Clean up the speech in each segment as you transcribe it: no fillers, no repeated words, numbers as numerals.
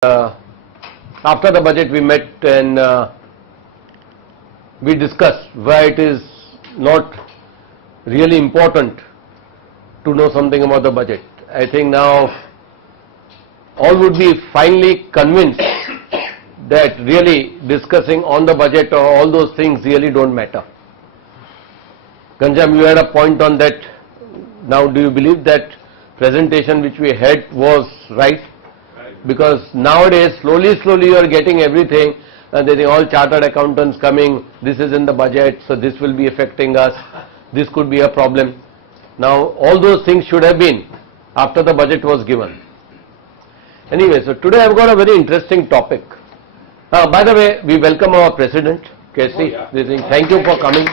after the budget we met and we discussed why it is not really important to know something about the budget. I think now all would be finally convinced that really discussing on the budget or all those things really don't matter. Ghanshyam, you had a point on that. Now do you believe that presentation which we had was right? Because nowadays slowly you are getting everything and there are all chartered accountants coming, this is in the budget, so this will be affecting us, this could be a problem. Now all those things should have been after the budget was given. Anyway, so today I have got a very interesting topic. By the way, we welcome our president, K.C. Thank you for coming.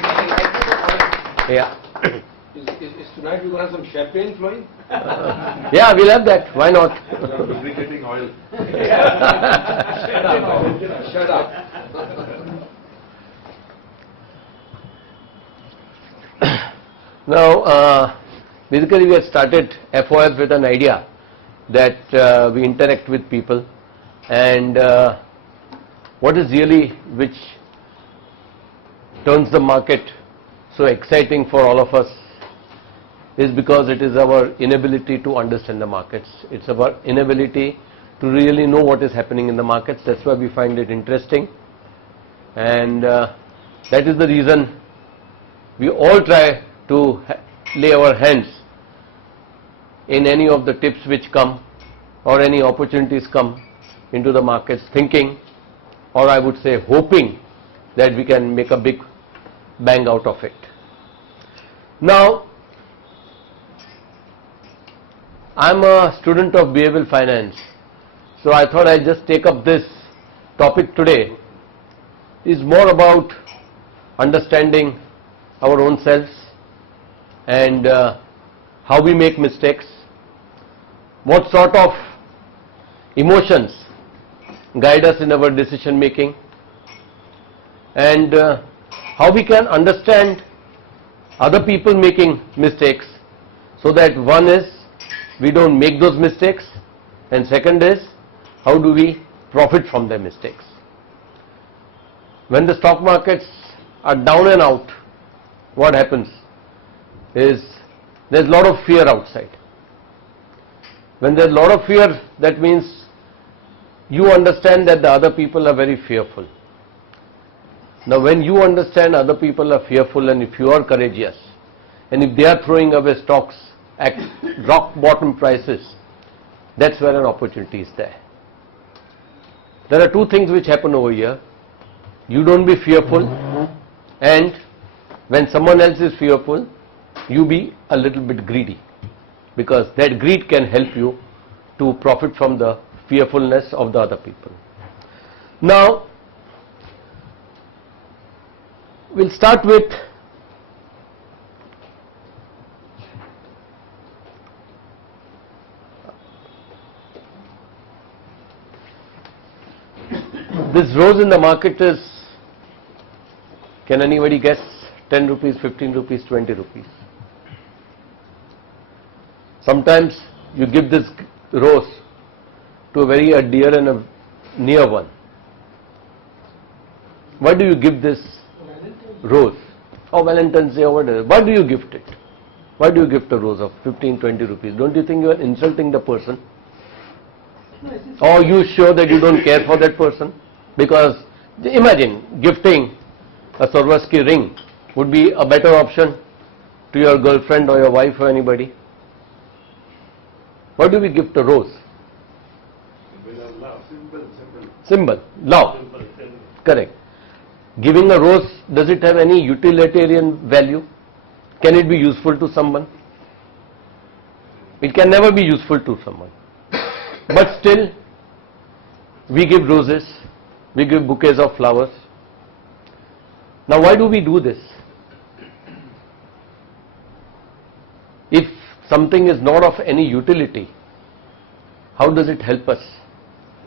Yeah. Is tonight we going to have some champagne flowing? Yeah, we'll have that. Why not? Lubricating oil. Shut up. Now, basically we have started FOF with an idea that we interact with people, and what is really which turns the market so exciting for all of us is because it is our inability to understand the markets. It's our inability to really know what is happening in the markets. That's why we find it interesting, and that is the reason we all try to lay our hands in any of the tips which come or any opportunities come into the markets, thinking, or I would say hoping, that we can make a big bang out of it. Now, I'm a student of behavioral finance, so I thought I'd just take up this topic today. Is more about understanding our own selves and how we make mistakes, what sort of emotions guide us in our decision making, and how we can understand other people making mistakes, so that one is we don't make those mistakes, and second is how do we profit from their mistakes. When the stock markets are down and out, what happens is there's a lot of fear outside. When there's a lot of fear, that means you understand that the other people are very fearful. Now when you understand other people are fearful, and if you are courageous, and if they are throwing away stocks at rock bottom prices, that's where an opportunity is there. There are two things which happen over here. You don't be fearful, and when someone else is fearful, you be a little bit greedy, because that greed can help you to profit from the fearfulness of the other people. Now, we'll start with this rose in the market is, can anybody guess? 10 rupees, 15 rupees, 20 rupees. Sometimes you give this rose to a very dear and a near one. Why do you give this rose? Or Valentine's Day or whatever. Why do you gift it? Why do you gift a rose of 15, 20 rupees? Don't you think you are insulting the person? Or are you sure that you don't care for that person? Because imagine gifting a Swarovski ring would be a better option to your girlfriend or your wife or anybody. Why do we gift a rose? Symbol. Love. Correct. Giving a rose, does it have any utilitarian value? Can it be useful to someone? It can never be useful to someone. But still, we give roses, we give bouquets of flowers. Now why do we do this? If something is not of any utility, how does it help us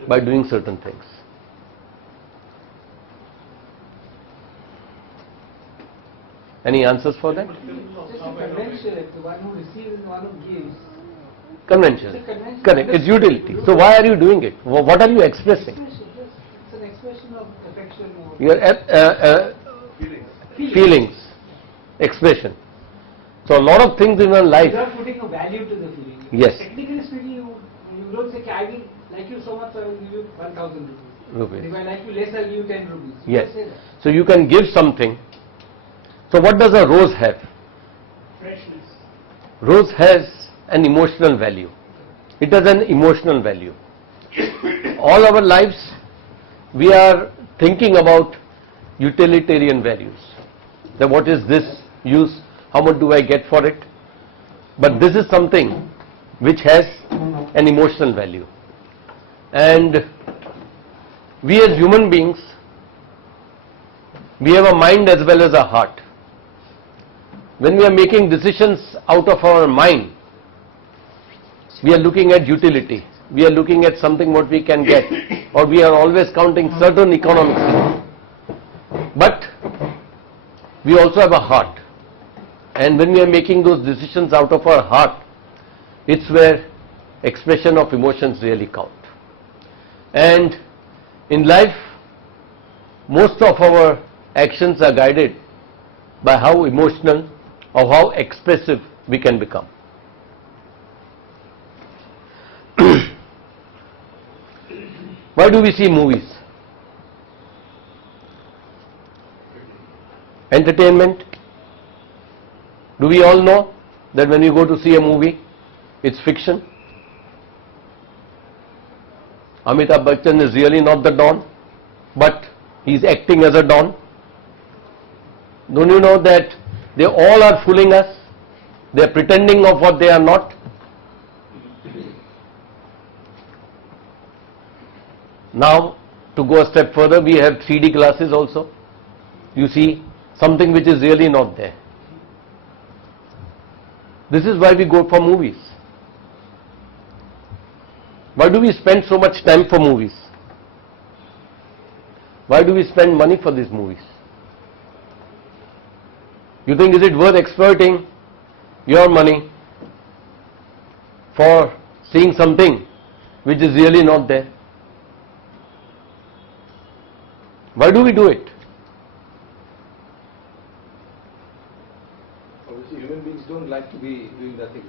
by doing certain things? Any answers for that? Just a convention, the one who receives and the one who gives. Conventional. It's a conventional. Correct. It's utility. So why are you doing it? What are you expressing? It's an expression of affection or Your feelings, expression. So a lot of things in our life. without putting a value to the feeling. Yes. Technically speaking, you don't say, I will like you so much, so I will give you 1,000 rupees. If I like you less, I will give you 10 rupees. You Yes. don't say that. So you can give something. So what does a rose have? Freshness. Rose has an emotional value. It has an emotional value. All our lives, we are thinking about utilitarian values. That what is this use? How much do I get for it? But this is something which has an emotional value. And we as human beings, we have a mind as well as a heart. When we are making decisions out of our mind, we are looking at utility. We are looking at something what we can get, or we are always counting certain economics. But we also have a heart. And when we are making those decisions out of our heart, it's where expression of emotions really count. And in life, most of our actions are guided by how emotional or how expressive we can become. Why do we see movies? Entertainment. Do we all know that when you go to see a movie, it's fiction? Amitabh Bachchan is really not the Don, but he's acting as a Don. Don't you know that they all are fooling us? They are pretending of what they are not. Now, to go a step further, we have 3D glasses also. You see something which is really not there. This is why we go for movies. Why do we spend so much time for movies? Why do we spend money for these movies? You think, is it worth exploiting your money for seeing something which is really not there? Why do we do it? Obviously, human beings don't like to be doing nothing,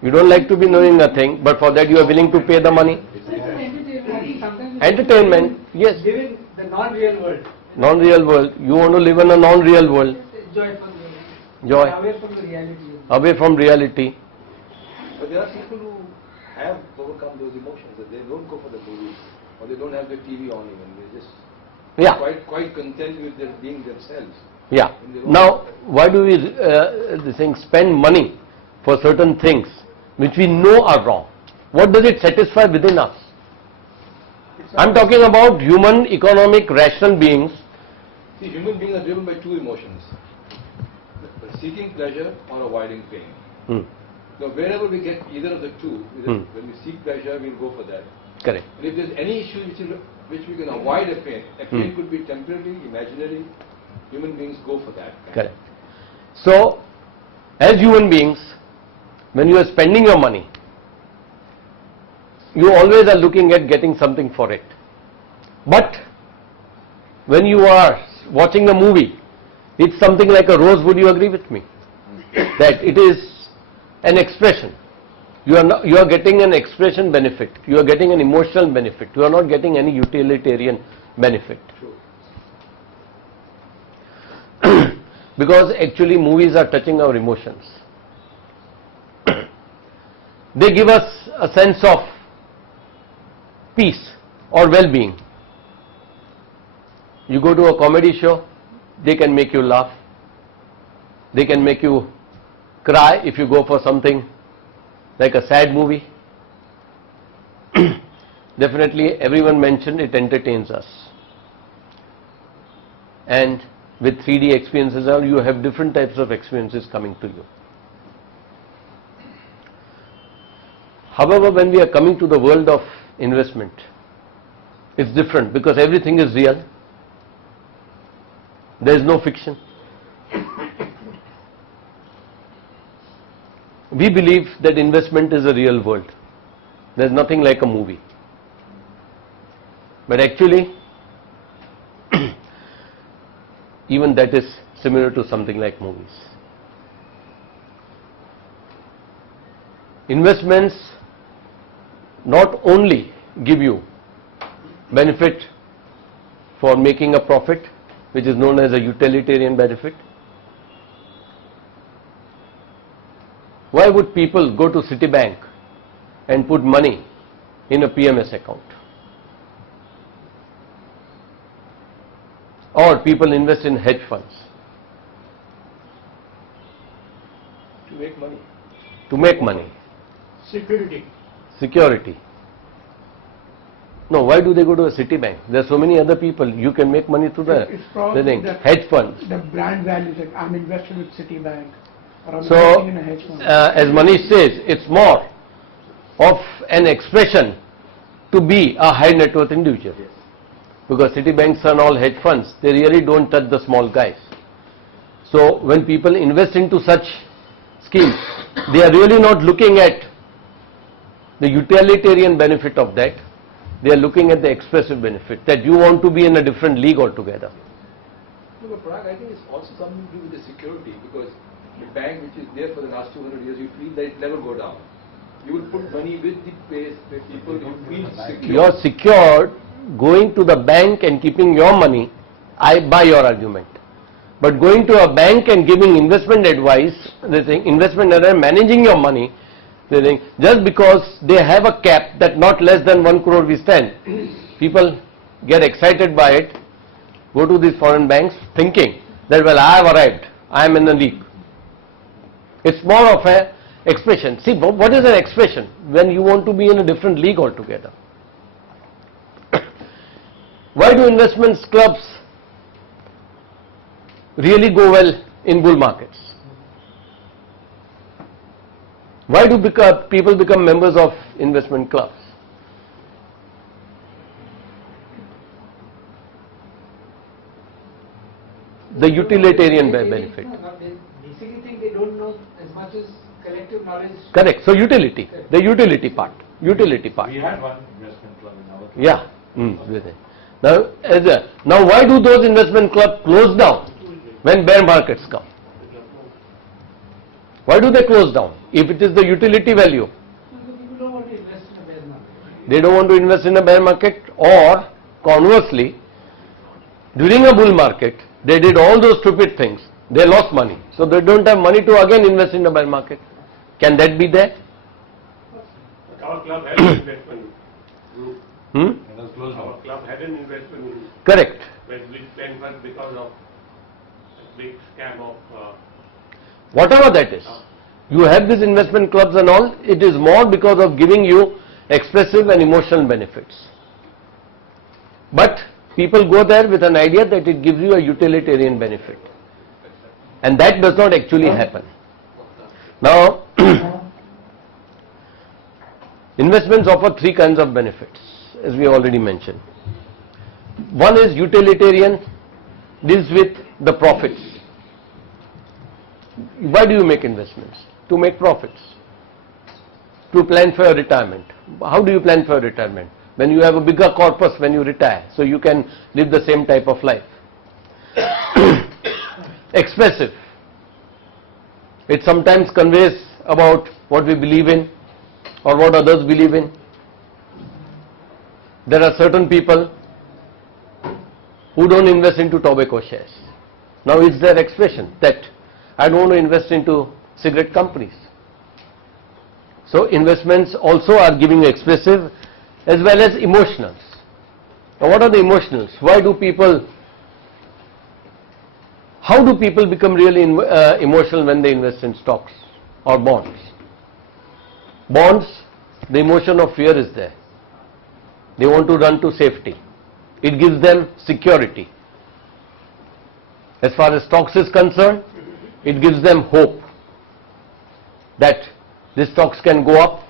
You don't like to be knowing nothing, but for that you are willing to pay the money. It's an entertainment. I think sometimes we Entertainment, yes. live in the non-real world. Non-real world. You want to live in a non-real world. Joy from the Joy. away from the reality. Away from reality. But there are people who have overcome those emotions, that they don't go for the movies, or they don't have the TV on even. They're just Yeah. quite content with them being themselves. Yeah. Now, why do we spend money for certain things which we know are wrong? What does it satisfy within us? I'm talking about human, economic, rational beings. See, human beings are driven by two emotions: seeking pleasure or avoiding pain. Now, wherever we get either of the two, when we seek pleasure, we'll go for that. Correct. And if there's any issue which we can avoid a pain could be temporary, imaginary, human beings go for that. Correct. So, as human beings, when you are spending your money, you always are looking at getting something for it. But when you are watching a movie, it's something like a rose. Would you agree with me? That it is an expression. You are getting an expression benefit. You are getting an emotional benefit. You are not getting any utilitarian benefit. Because actually movies are touching our emotions. They give us a sense of peace or well-being. You go to a comedy show, they can make you laugh. They can make you cry if you go for something like a sad movie. Definitely everyone mentioned it entertains us. And with 3D experiences, you have different types of experiences coming to you. However, when we are coming to the world of investment, it's different because everything is real. There is no fiction. we believe that investment is a real world. There is nothing like a movie. But actually, even that is similar to something like movies. Investments not only give you benefit for making a profit, which is known as a utilitarian benefit. Why would people go to Citibank and put money in a PMS account? Or people invest in hedge funds? To make money. To make money. Security. Security. No, why do they go to a Citibank? There are so many other people. You can make money through the thing. Hedge funds. The brand value, like I'm invested with Citibank or I'm So, investing in a hedge fund. as Manish says, it's more of an expression to be a high net worth individual. Yes. Because Citibanks and all hedge funds, they really don't touch the small guys. So when people invest into such schemes, they are really not looking at the utilitarian benefit of that. They are looking at the expressive benefit, that you want to be in a different league altogether. No, but Parag, I think it's also something to do with the security, because the bank which is there for the last 200 years, you feel that it never go down. You will put money with the place where people you feel secure. You are secured going to the bank and keeping your money. I buy your argument. But going to a bank and giving investment advice, they think investment advice, managing your money, they think just because they have a cap that not less than 1 crore we stand, people get excited by it, go to these foreign banks thinking that, well, I have arrived, I am in the league. It's more of a expression. See, what is an expression? When you want to be in a different league altogether. Why do investments clubs really go well in bull markets? Why do people become members of investment clubs? The utilitarian benefit. No, they basically think they don't know as much as collective knowledge. Correct. So utility, the utility part. Utility part. We had one investment club in our country. Yeah. Now why do those investment clubs close down when bear markets come? Why do they close down? If it is the utility value. People don't want to invest in a bear market. They don't want to invest in a bear market, or conversely, during a bull market, they did all those stupid things. They lost money. So they don't have money to again invest in a bear market. Can that be there? But our club had an investment group. It was closed. Our club had an investment group. Correct. Which went first because of a big scam of. Whatever that is. You have these investment clubs and all, it is more because of giving you expressive and emotional benefits. But people go there with an idea that it gives you a utilitarian benefit. And that does not actually happen. Now, investments offer 3 kinds of benefits, as we already mentioned. One is utilitarian, deals with the profits. Why do you make investments? To make profits. To plan for your retirement. How do you plan for your retirement? When you have a bigger corpus when you retire, so you can live the same type of life. Expressive. It sometimes conveys about what we believe in or what others believe in. There are certain people who don't invest into tobacco shares. Now it's their expression that I don't want to invest into cigarette companies. So investments also are giving expressive as well as emotionals. Now what are the emotionals? How do people become really emotional when they invest in stocks or bonds? Bonds, the emotion of fear is there. They want to run to safety. It gives them security. As far as stocks is concerned, it gives them hope that these stocks can go up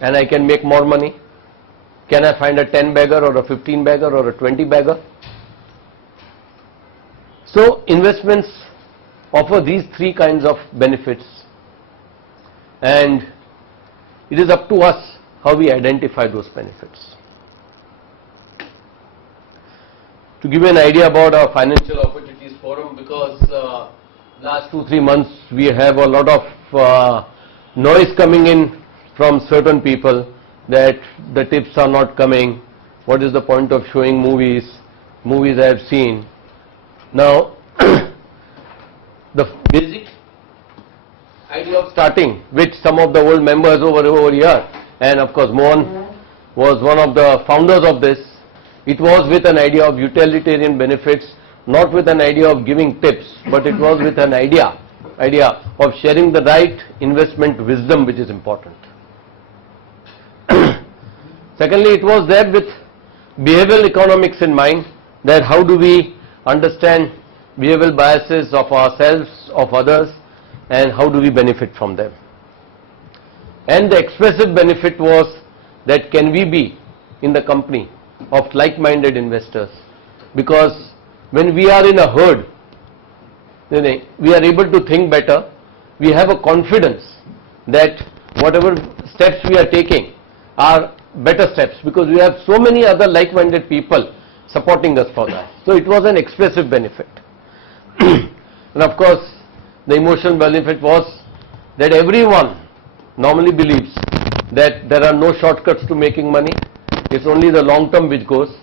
and I can make more money. Can I find a 10 bagger or a 15 bagger or a 20 bagger? So investments offer these 3 kinds of benefits and it is up to us how we identify those benefits. To give you an idea about our Financial Opportunities Forum, because last 2-3 months we have a lot of noise coming in from certain people that the tips are not coming, what is the point of showing movies I have seen. Now the basic idea of starting, which some of the old members over here, and of course Mohan was one of the founders of this, it was with an idea of utilitarian benefits, not with an idea of giving tips, but it was with an idea of sharing the right investment wisdom, which is important. Secondly, it was there with behavioral economics in mind, that how do we understand behavioral biases of ourselves, of others, and how do we benefit from them. And the expressive benefit was that can we be in the company of like-minded investors, because when we are in a herd, we are able to think better, we have a confidence that whatever steps we are taking are better steps, because we have so many other like-minded people supporting us for that. So it was an expressive benefit. And of course the emotional benefit was that everyone normally believes that there are no shortcuts to making money, it's only the long term which goes,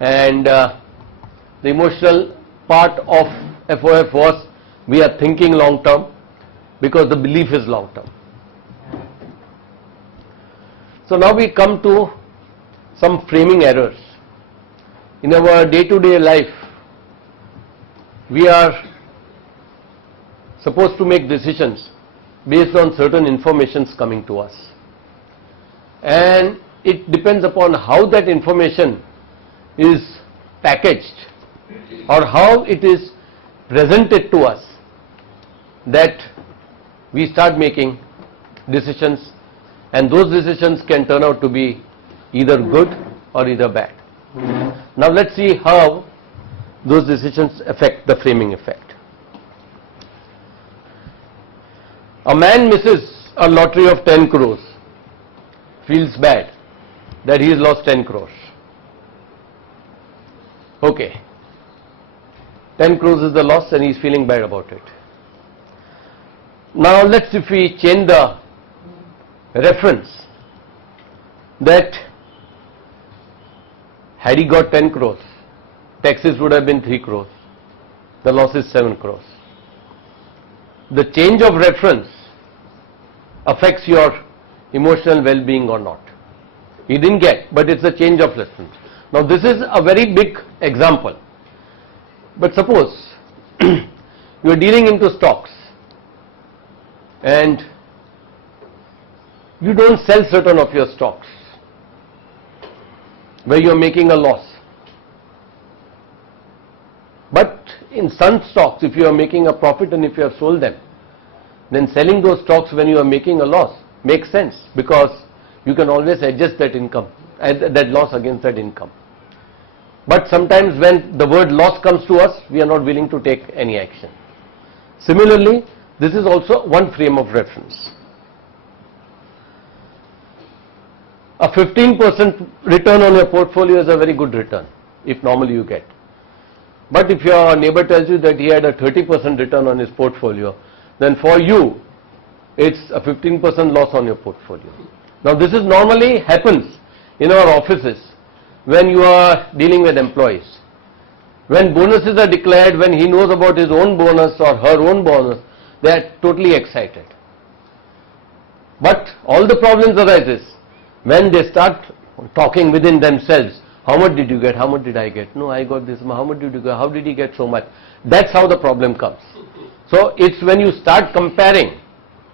and the emotional part of FOF was we are thinking long term because the belief is long term. So now we come to some framing errors. In our day-to-day life, we are supposed to make decisions based on certain informations coming to us, and it depends upon how that information is packaged or how it is presented to us that we start making decisions, and those decisions can turn out to be either good or either bad. Now let's see how those decisions affect the framing effect. A man misses a lottery of 10 crores, feels bad that he has lost 10 crores. Okay, 10 crores is the loss and he is feeling bad about it. Now let's, if we change the reference, that had he got 10 crores, taxes would have been 3 crores, the loss is 7 crores. The change of reference affects your emotional well-being or not. He didn't get, but it's a change of reference. Now this is a very big example, but suppose you are dealing into stocks and you don't sell certain of your stocks where you are making a loss, but in some stocks if you are making a profit and if you have sold them, then selling those stocks when you are making a loss makes sense, because you can always adjust that income, that loss against that income. But sometimes when the word loss comes to us, we are not willing to take any action. Similarly, this is also one frame of reference. A 15% return on your portfolio is a very good return if normally you get. But if your neighbor tells you that he had a 30% return on his portfolio, then for you it's a 15% loss on your portfolio. Now this is normally happens in our offices when you are dealing with employees. When bonuses are declared, when he knows about his own bonus or her own bonus, they are totally excited. But all the problems arises when they start talking within themselves. How much did you get? How much did I get? No, I got this. How much did you get? How did he get so much? That's how the problem comes. So it's when you start comparing,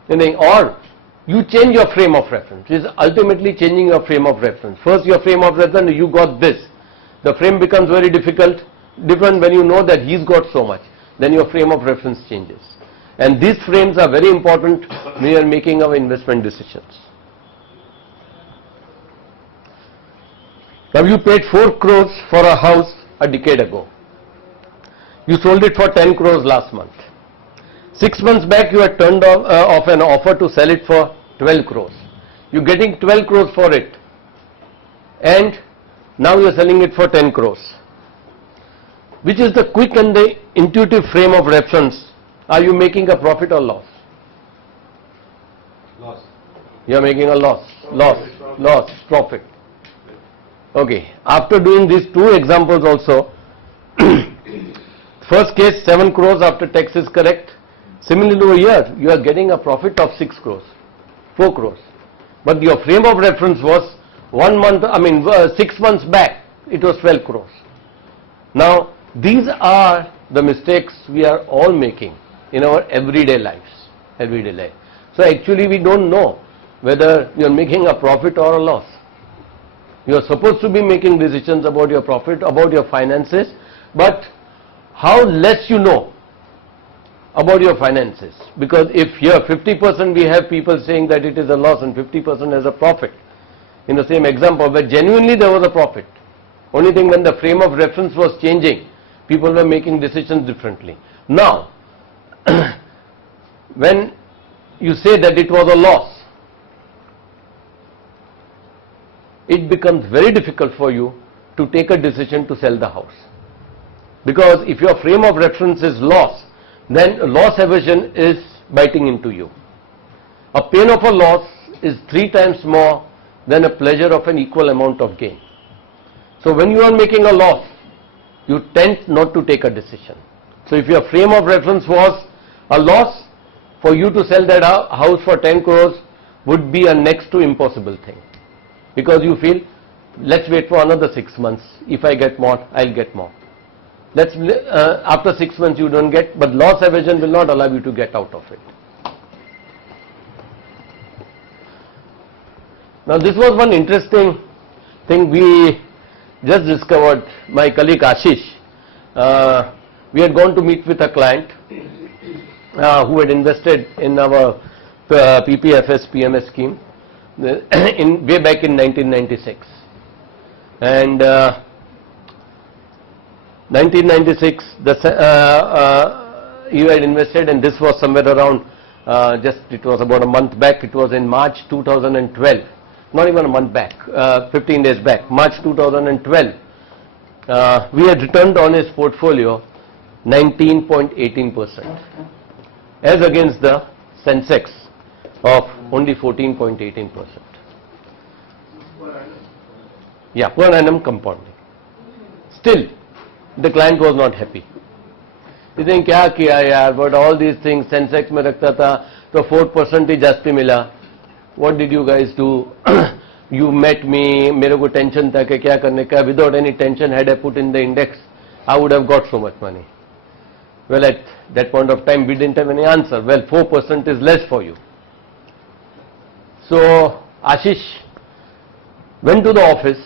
or you change your frame of reference. It is ultimately changing your frame of reference. First your frame of reference, you got this. The frame becomes very different when you know that he's got so much. Then your frame of reference changes. And these frames are very important when you are making our investment decisions. Now you paid 4 crores for a house a decade ago. You sold it for 10 crores last month. 6 months back you had turned off an offer to sell it for 12 crores. You're getting 12 crores for it, and now you're selling it for 10 crores. Which is the quick and the intuitive frame of reference? Are you making a profit or loss? Loss. You are making a loss, profit. Okay, after doing these two examples also, first case 7 crores after tax is correct. Similarly over here, you are getting a profit of 6 crores, 4 crores. But your frame of reference was 6 months back, it was 12 crores. Now, these are the mistakes we are all making in our everyday lives. So actually we don't know whether you are making a profit or a loss. You are supposed to be making decisions about your profit, about your finances, but how less you know about your finances. Because if here 50% we have people saying that it is a loss and 50% as a profit in the same example, where genuinely there was a profit. Only thing, when the frame of reference was changing, people were making decisions differently. Now, when you say that it was a loss, it becomes very difficult for you to take a decision to sell the house. Because if your frame of reference is loss, then loss aversion is biting into you. A pain of a loss is 3 times more than a pleasure of an equal amount of gain. So when you are making a loss, you tend not to take a decision. So if your frame of reference was a loss, for you to sell that house for 10 crores would be a next to impossible thing. Because you feel, let's wait for another 6 months. If I get more, I'll get more. After 6 months you don't get, but loss aversion will not allow you to get out of it. Now this was one interesting thing we just discovered. My colleague Ashish, we had gone to meet with a client who had invested in our PPFS PMS scheme way back in 1996. And 1996, you had invested, and this was somewhere around, it was about a month back. It was in March 2012, not even a month back, 15 days back, March 2012. We had returned on his portfolio 19.18%, as against the Sensex of only 14.18%. Yeah, per annum compounding. Still, the client was not happy. He saying, "Kya kiya yaar? But all these things Sensex mein rakhta tha, to 4% hi jasti mila. What did you guys do? You met me. Mere ko tension tha ke kya karne ka. Without any tension, had I put in the index, I would have got so much money." Well, at that point of time, we didn't have any answer. Well, 4% is less for you. So Ashish went to the office,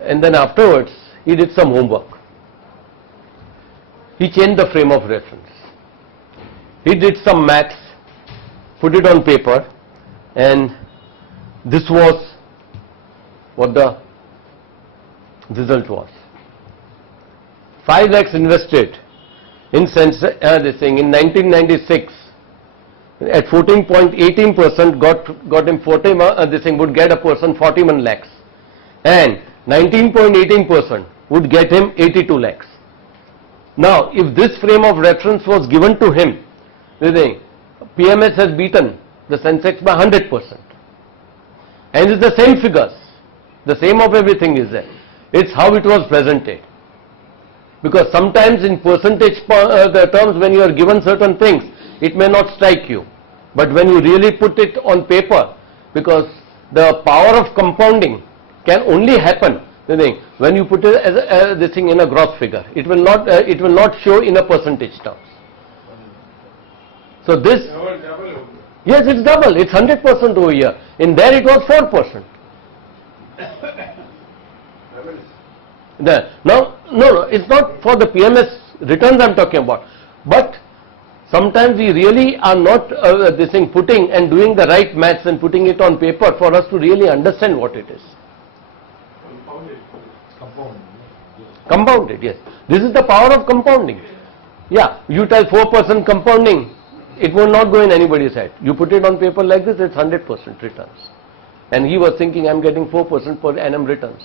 and then afterwards he did some homework. He changed the frame of reference. He did some maths, put it on paper, and this was what the result was. 5 lakhs invested in this thing in 1996 at 14.18% got him 40. This thing would get a person 41 lakhs, and 19.18% would get him 82 lakhs. Now, if this frame of reference was given to him, the thing, PMS has beaten the Sensex by 100%, and it's the same figures, the same of everything is there. It's how it was presented. Because sometimes in percentage terms, when you are given certain things, it may not strike you. But when you really put it on paper, because the power of compounding can only happen when you put it as this thing in a gross figure. It will not show in a percentage terms. So this, yes, it's double. It's 100% over here. In there it was 4%. No, it's not for the PMS returns I'm talking about. But sometimes we really are not putting and doing the right maths and putting it on paper for us to really understand what it is. Compounded, yes. This is the power of compounding. Yeah, you tell 4% compounding, it will not go in anybody's head. You put it on paper like this, it's 100% returns. And he was thinking, I'm getting 4% per annum returns.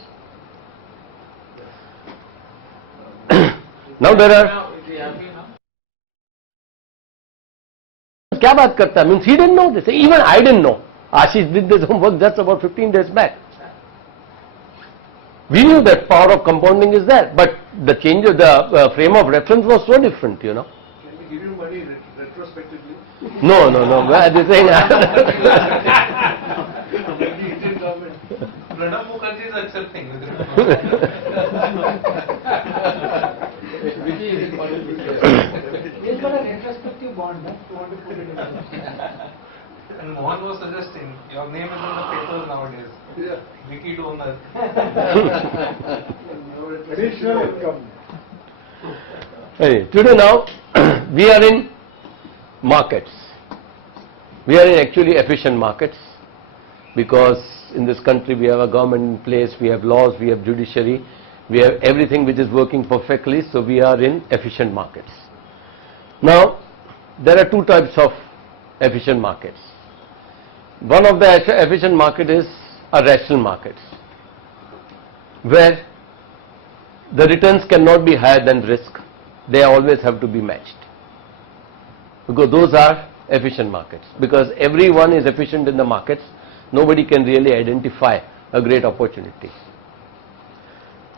Now there are... क्या बात करता है? Means he didn't know this. Even I didn't know. Ashish did this homework just about 15 days back. We knew that power of compounding is there, but the change of the frame of reference was so different, you know. Can we give you money retrospectively? No. This thing. Indian government. Pranab Mukherjee is accepting. He's got a retrospective bond, huh? You want to put it in. And Mohan was suggesting, your name is on the papers nowadays. Yeah. Vicky donor. Additional income. Hey, today now, we are in markets. We are in actually efficient markets, because in this country we have a government in place, we have laws, we have judiciary, we have everything which is working perfectly, so we are in efficient markets. Now, there are two types of efficient markets. One of the efficient market is a rational markets, where the returns cannot be higher than risk. They always have to be matched, because those are efficient markets. Because everyone is efficient in the markets, nobody can really identify a great opportunity.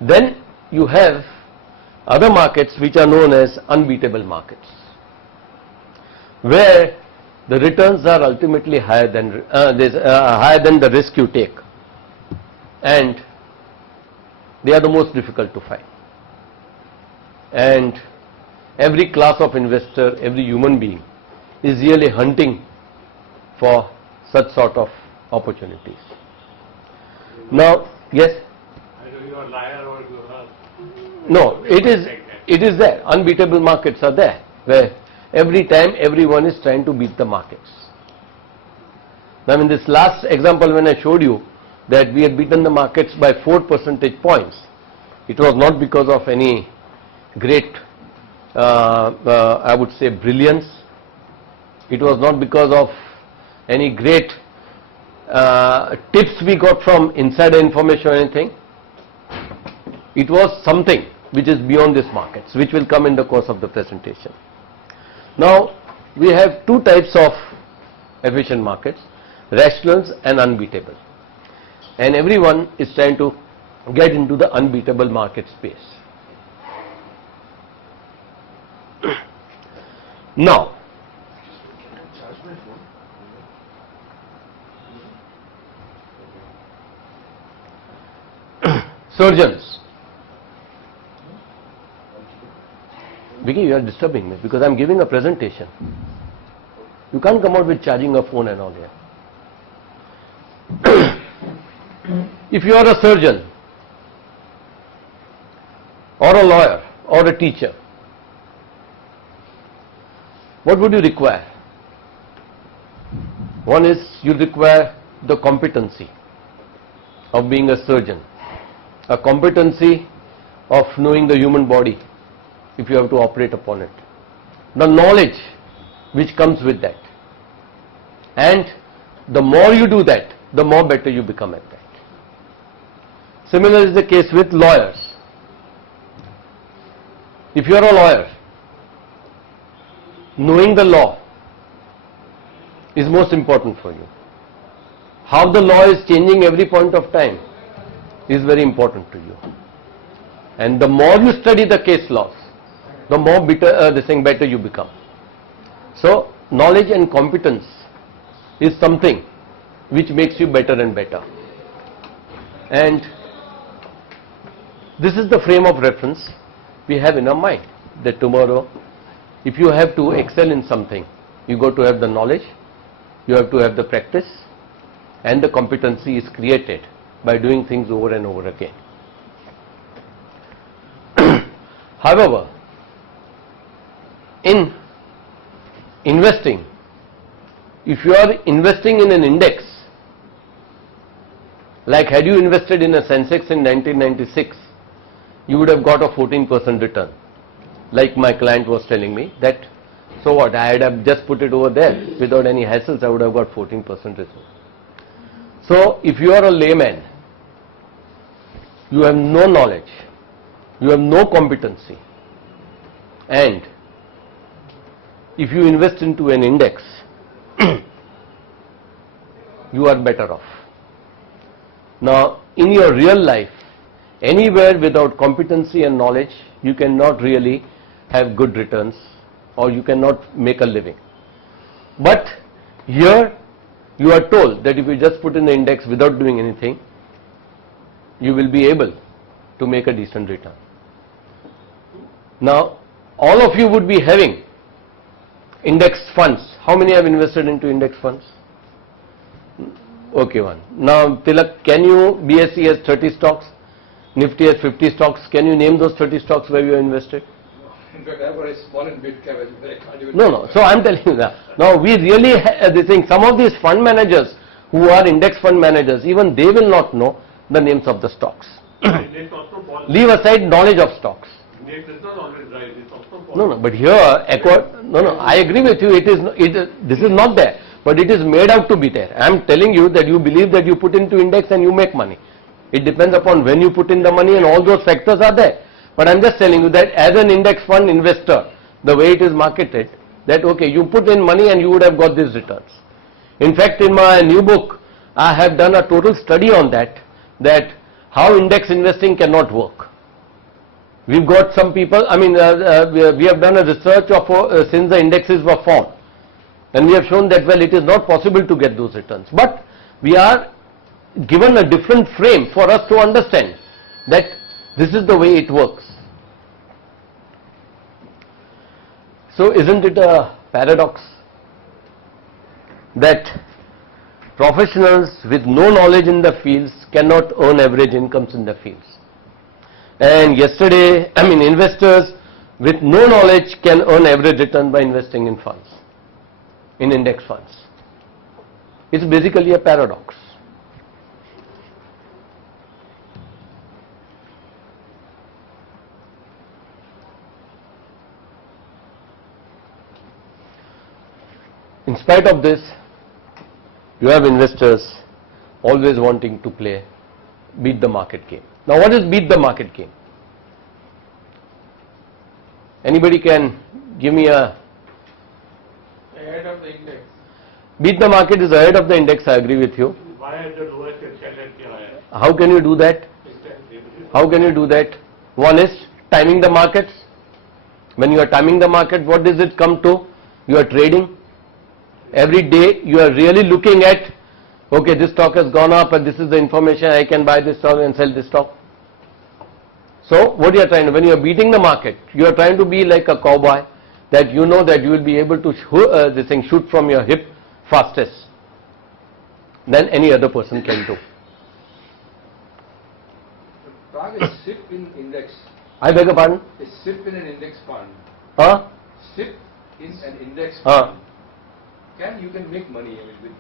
Then you have other markets which are known as unbeatable markets, where the returns are ultimately higher than the risk you take, and they are the most difficult to find. And every class of investor, every human being is really hunting for such sort of opportunities. Now, yes? Either you are a liar or you are... No, it is there. Unbeatable markets are there, where every time everyone is trying to beat the markets. Now, in this last example, when I showed you that we had beaten the markets by 4 percentage points, it was not because of any great, I would say, brilliance. It was not because of any great tips we got from insider information or anything. It was something which is beyond these markets, which will come in the course of the presentation. Now, we have two types of efficient markets, rationals and unbeatable. And everyone is trying to get into the unbeatable market space. Now, surgeons. Vicky, you are disturbing me because I am giving a presentation. You can't come out with charging a phone and all here. If you are a surgeon or a lawyer or a teacher, what would you require? One is you require the competency of being a surgeon, a competency of knowing the human body if you have to operate upon it, the knowledge which comes with that, and the more you do that, the more better you become at that. Similar is the case with lawyers. If you are a lawyer, knowing the law is most important for you. How the law is changing every point of time is very important to you. And the more you study the case laws, the more better you become. So, knowledge and competence is something which makes you better and better. And this is the frame of reference we have in our mind, that tomorrow, if you have to excel in something, you got to have the knowledge, you have to have the practice, and the competency is created by doing things over and over again. However, in investing, if you are investing in an index, like had you invested in a Sensex in 1996, you would have got a 14% return. like my client was telling me that, so what, I had have just put it over there without any hassles, I would have got 14% return. So if you are a layman, you have no knowledge, you have no competency, and if you invest into an index, you are better off. Now, in your real life, anywhere without competency and knowledge, you cannot really have good returns, or you cannot make a living. But here, you are told that if you just put in the index without doing anything, you will be able to make a decent return. Now, all of you would be having index funds. How many have invested into index funds? Okay, one. Now, Tilak, can you, BSE has 30 stocks, Nifty has 50 stocks. Can you name those 30 stocks where you are invested? In fact, I've got a small and big cap, I can't even... No. So I'm telling you that. Now, we really have this thing. Some of these fund managers who are index fund managers, even they will not know the names of the stocks. Leave aside knowledge of stocks. Index is not always right, it's also No, but here, I agree with you, this is not there, but it is made out to be there. I am telling you that you believe that you put into index and you make money. It depends upon when you put in the money, and all those factors are there. But I am just telling you that as an index fund investor, the way it is marketed, that okay, you put in money and you would have got these returns. In fact, in my new book, I have done a total study on that how index investing cannot work. We've got some people, we have done a research of since the indexes were formed, and we have shown that, well, it is not possible to get those returns. But we are given a different frame for us to understand that this is the way it works. So isn't it a paradox that professionals with no knowledge in the fields cannot earn average incomes in the fields? And investors with no knowledge can earn average return by investing in funds, in index funds. It's basically a paradox. In spite of this, you have investors always wanting to play beat the market game. Now, what is beat the market game? Anybody can give me a... ahead of the index. Beat the market is ahead of the index, I agree with you. Why is the lowest higher? How can you do that? How can you do that? One is timing the markets. When you are timing the market, what does it come to? You are trading. Every day you are really looking at, okay, this stock has gone up and this is the information, I can buy this stock and sell this stock. So what you are trying to, when you are beating the market, you are trying to be like a cowboy, that you know that you will be able to shoot from your hip fastest than any other person can do. Target SIP in index. I beg your pardon? A SIP in an index fund. Huh? SIP in an index fund. You can make money. With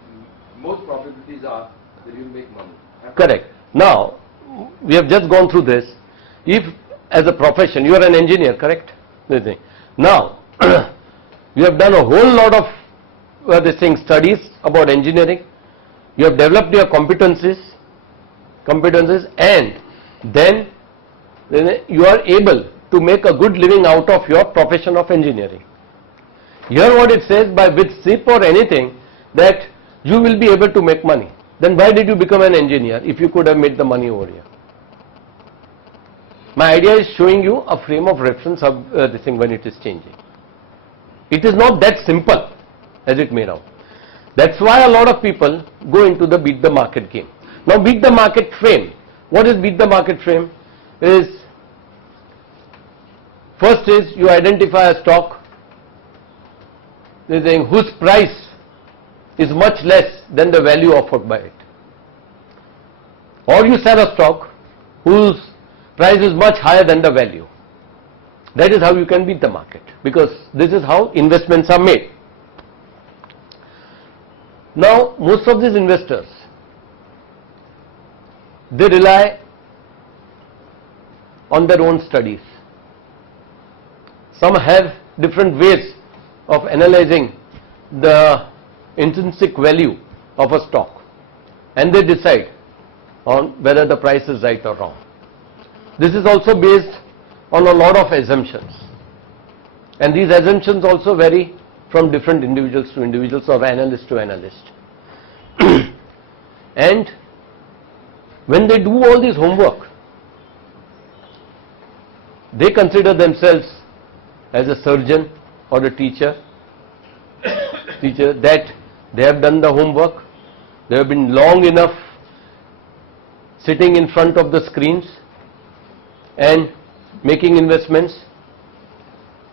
most probabilities are that you make money. Correct. Now, we have just gone through this. If as a profession, you are an engineer, correct? Now, you have done a whole lot of studies about engineering. You have developed your competencies, and then you are able to make a good living out of your profession of engineering. Here what it says, by with SIP or anything, that you will be able to make money. Then why did you become an engineer if you could have made the money over here? My idea is showing you a frame of reference of this thing when it is changing. It is not that simple as it may now. That's why a lot of people go into the beat the market game. Now, beat the market frame. What is beat the market frame? First is you identify a stock whose price is much less than the value offered by it. Or you sell a stock whose price is much higher than the value. That is how you can beat the market, because this is how investments are made. Now, most of these investors, they rely on their own studies. some have different ways of analyzing the intrinsic value of a stock, and they decide on whether the price is right or wrong. This is also based on a lot of assumptions, and these assumptions also vary from different individuals to individuals or analyst to analyst. And when they do all this homework, they consider themselves as a surgeon or a teacher that they have done the homework, they have been long enough sitting in front of the screens and making investments,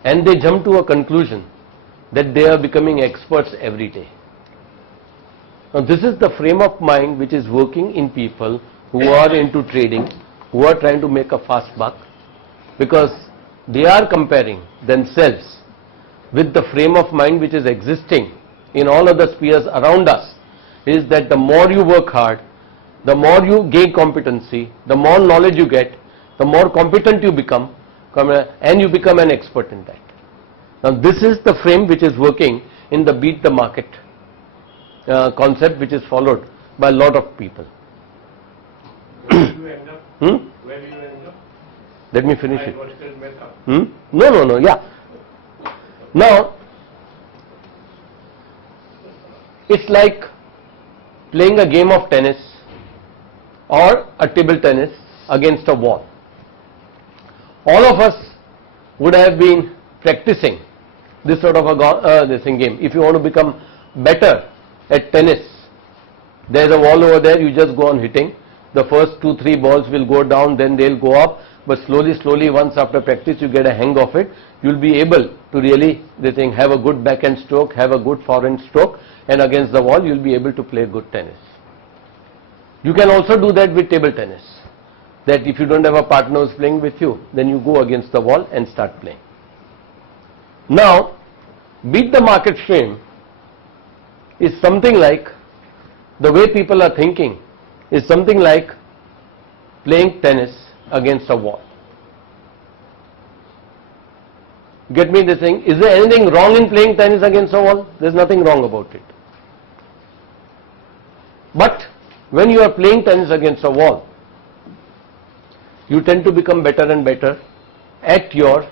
and they jump to a conclusion that they are becoming experts every day. Now this is the frame of mind which is working in people who are into trading, who are trying to make a fast buck, because they are comparing themselves with the frame of mind which is existing in all other spheres around us, is that the more you work hard, the more you gain competency, the more knowledge you get, the more competent you become, and you become an expert in that. Now this is the frame which is working in the beat the market concept, which is followed by a lot of people. Where do you end up? Where do you end up? Let me finish it. Psychological method. No, yeah. Now, it's like playing a game of tennis or a table tennis against a wall. All of us would have been practicing this sort of a game. If you want to become better at tennis, there is a wall over there, you just go on hitting. The first 2-3 balls will go down, then they will go up, but slowly once after practice you get a hang of it, you will be able to really have a good backhand stroke, have a good forehand stroke, and against the wall you will be able to play good tennis. You can also do that with table tennis, that if you don't have a partner who is playing with you, then you go against the wall and start playing. Now, beat the market frame is something like, the way people are thinking is something like playing tennis against a wall. Get me this thing? Is there anything wrong in playing tennis against a wall? There is nothing wrong about it. But when you are playing tennis against a wall, you tend to become better and better at your,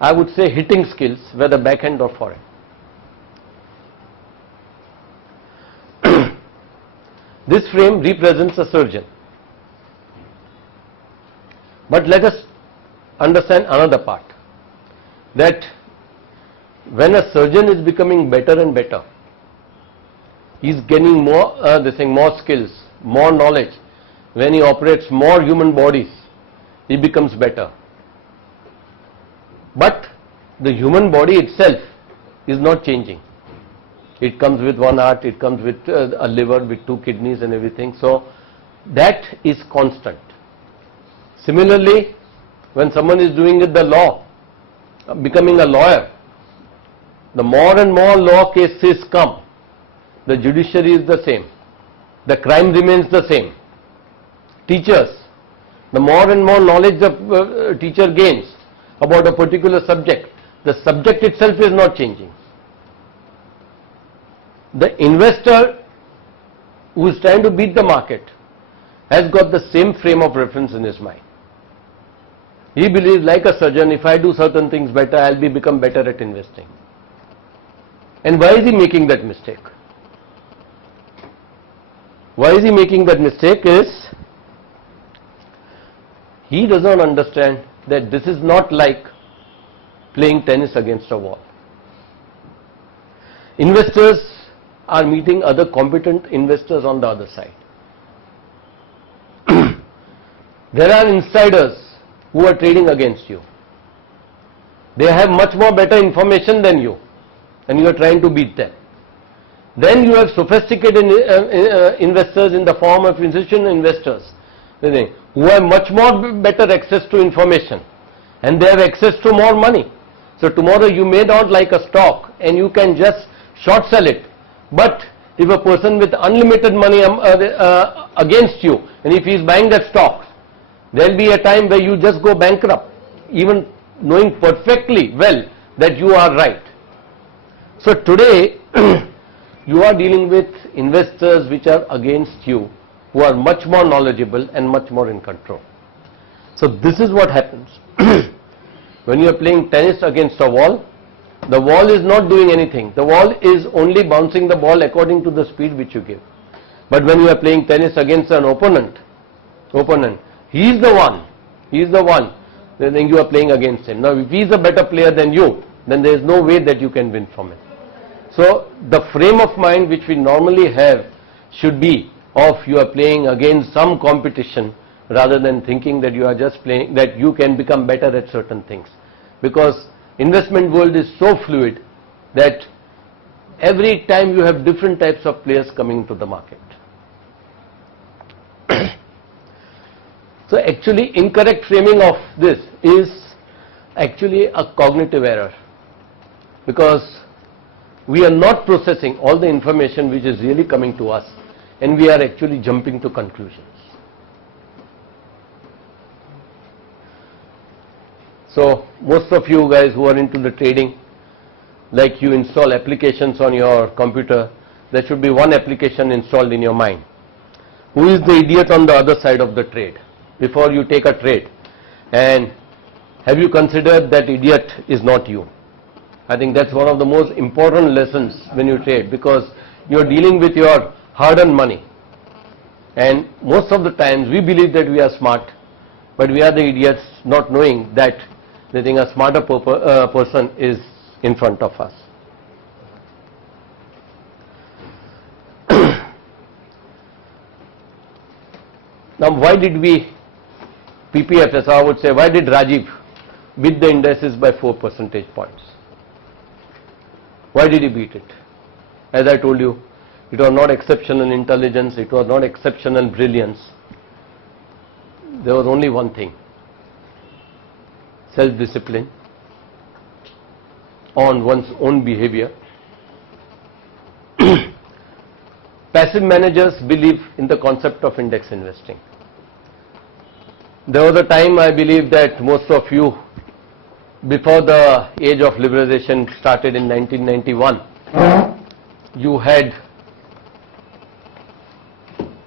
I would say, hitting skills, whether backhand or forehand. This frame represents a surgeon. But let us understand another part, that when a surgeon is becoming better and better, he is gaining more more skills, more knowledge. When he operates more human bodies, he becomes better. But the human body itself is not changing. It comes with one heart, it comes with a liver, with 2 kidneys and everything. So that is constant. Similarly, when someone is doing it the law, becoming a lawyer, the more and more law cases come, the judiciary is the same, the crime remains the same. Teachers, the more and more knowledge the teacher gains about a particular subject, the subject itself is not changing. The investor who is trying to beat the market has got the same frame of reference in his mind. He believes, like a surgeon, if I do certain things better, I will become better at investing. And why is he making that mistake? Why is he making that mistake is, he does not understand that this is not like playing tennis against a wall. Investors are meeting other competent investors on the other side. There are insiders who are trading against you. They have much more better information than you, and you are trying to beat them. Then you have sophisticated investors in the form of institutional investors who have much more better access to information, and they have access to more money. So tomorrow you may not like a stock and you can just short sell it, but if a person with unlimited money against you, and if he is buying that stock, there will be a time where you just go bankrupt. Even knowing perfectly well that you are right. So today you are dealing with investors which are against you, who are much more knowledgeable and much more in control. So this is what happens. When you are playing tennis against a wall, the wall is not doing anything. The wall is only bouncing the ball according to the speed which you give. But when you are playing tennis against an opponent, he is the one, then you are playing against him. Now if he is a better player than you, then there is no way that you can win from him. So the frame of mind which we normally have should be of you are playing against some competition, rather than thinking that you are just playing, that you can become better at certain things. Because investment world is so fluid that every time you have different types of players coming to the market. So actually incorrect framing of this is actually a cognitive error, because we are not processing all the information which is really coming to us, and we are actually jumping to conclusions. So most of you guys who are into the trading, like you install applications on your computer, there should be one application installed in your mind. Who is the idiot on the other side of the trade? Before you take a trade, and have you considered that idiot is not you? I think that's one of the most important lessons when you trade, because you are dealing with your hard-earned money. And most of the times we believe that we are smart, but we are the idiots, not knowing that they think a smarter person is in front of us. Now why did we, PPFS, I would say, why did Rajiv beat the indices by 4 percentage points? Why did he beat it? As I told you, it was not exceptional intelligence, it was not exceptional brilliance. There was only one thing: self-discipline on one's own behavior. Passive managers believe in the concept of index investing. There was a time, I believe, that most of you, before the age of liberalization started in 1991, you had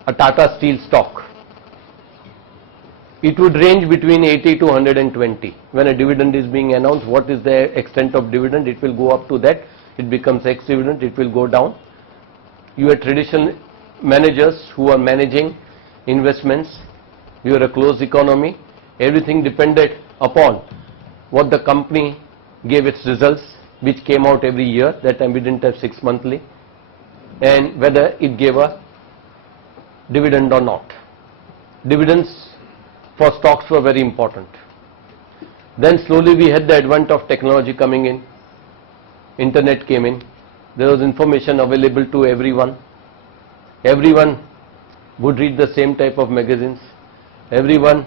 a Tata Steel stock. It would range between 80 to 120. When a dividend is being announced, what is the extent of dividend? It will go up to that. It becomes ex-dividend, it will go down. You had traditional managers who are managing investments. You are a closed economy. Everything depended upon what the company gave its results, which came out every year. That time we didn't have 6 monthly, and whether it gave a dividend or not. Dividends for stocks were very important. Then slowly we had the advent of technology coming in. Internet came in. There was information available to everyone. Everyone would read the same type of magazines. Everyone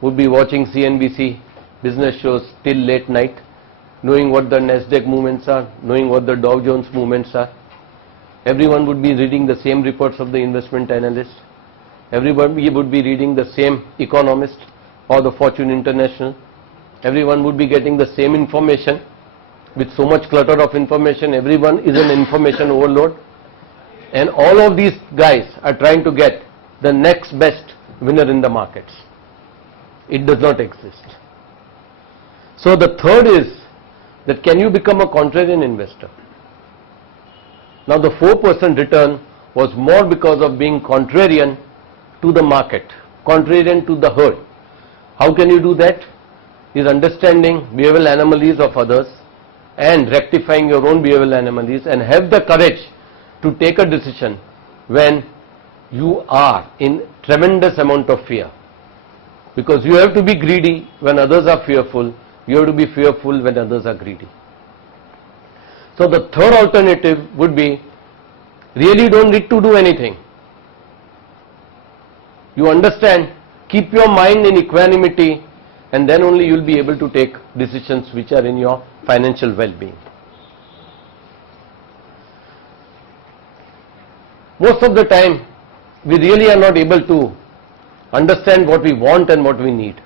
would be watching CNBC business shows till late night, knowing what the Nasdaq movements are, knowing what the Dow Jones movements are. Everyone would be reading the same reports of the investment analyst. Everybody would be reading the same Economist or the Fortune International. Everyone would be getting the same information. With so much clutter of information, everyone is an information overload, and all of these guys are trying to get the next best winner in the markets. It does not exist. So the third is that, can you become a contrarian investor? Now the 4% return was more because of being contrarian to the market, contrarian to the herd. How can you do that? Is understanding behavioral anomalies of others and rectifying your own behavioral anomalies, and have the courage to take a decision when you are in tremendous amount of fear. Because you have to be greedy when others are fearful, you have to be fearful when others are greedy. So the third alternative would be, really don't need to do anything. You understand, keep your mind in equanimity, and then only you will be able to take decisions which are in your financial well-being. Most of the time, we really are not able to understand what we want and what we need.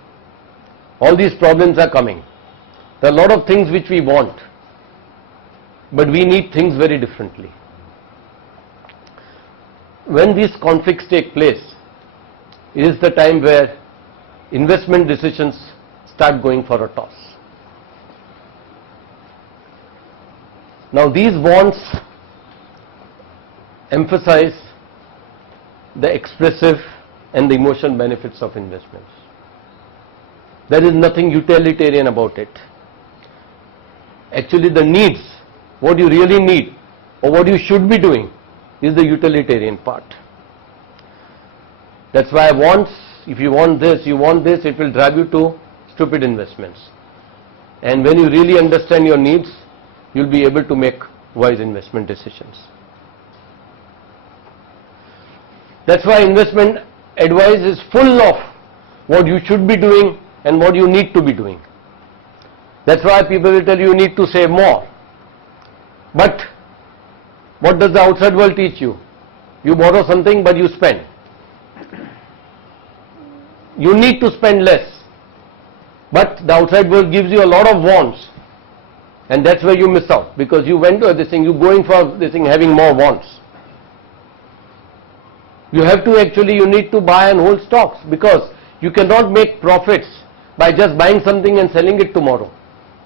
All these problems are coming. There are a lot of things which we want, but we need things very differently. When these conflicts take place, it is the time where investment decisions start going for a toss. Now these wants emphasize the expressive and the emotional benefits of investments. There is nothing utilitarian about it. Actually the needs, what you really need or what you should be doing, is the utilitarian part. That's why wants, if you want this, it will drive you to stupid investments. And when you really understand your needs, you will be able to make wise investment decisions. That's why investment advice is full of what you should be doing and what you need to be doing. That's why people will tell you need to save more. But what does the outside world teach you? You borrow something but you spend. You need to spend less. But the outside world gives you a lot of wants. And that's where you miss out, because you went to this thing, you're going for this thing, having more wants. You have to actually, you need to buy and hold stocks, because you cannot make profits by just buying something and selling it tomorrow.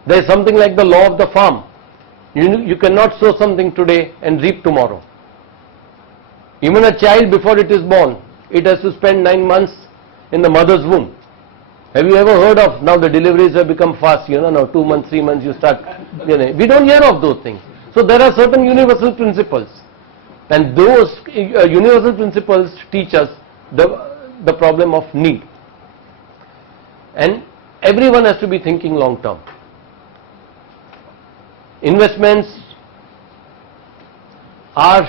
There is something like the law of the farm. You cannot sow something today and reap tomorrow. Even a child, before it is born, it has to spend 9 months in the mother's womb. Have you ever heard of, now the deliveries have become fast, now 2 months, 3 months you start, we don't hear of those things. So there are certain universal principles, and those universal principles teach us the problem of need. And everyone has to be thinking long term. Investments are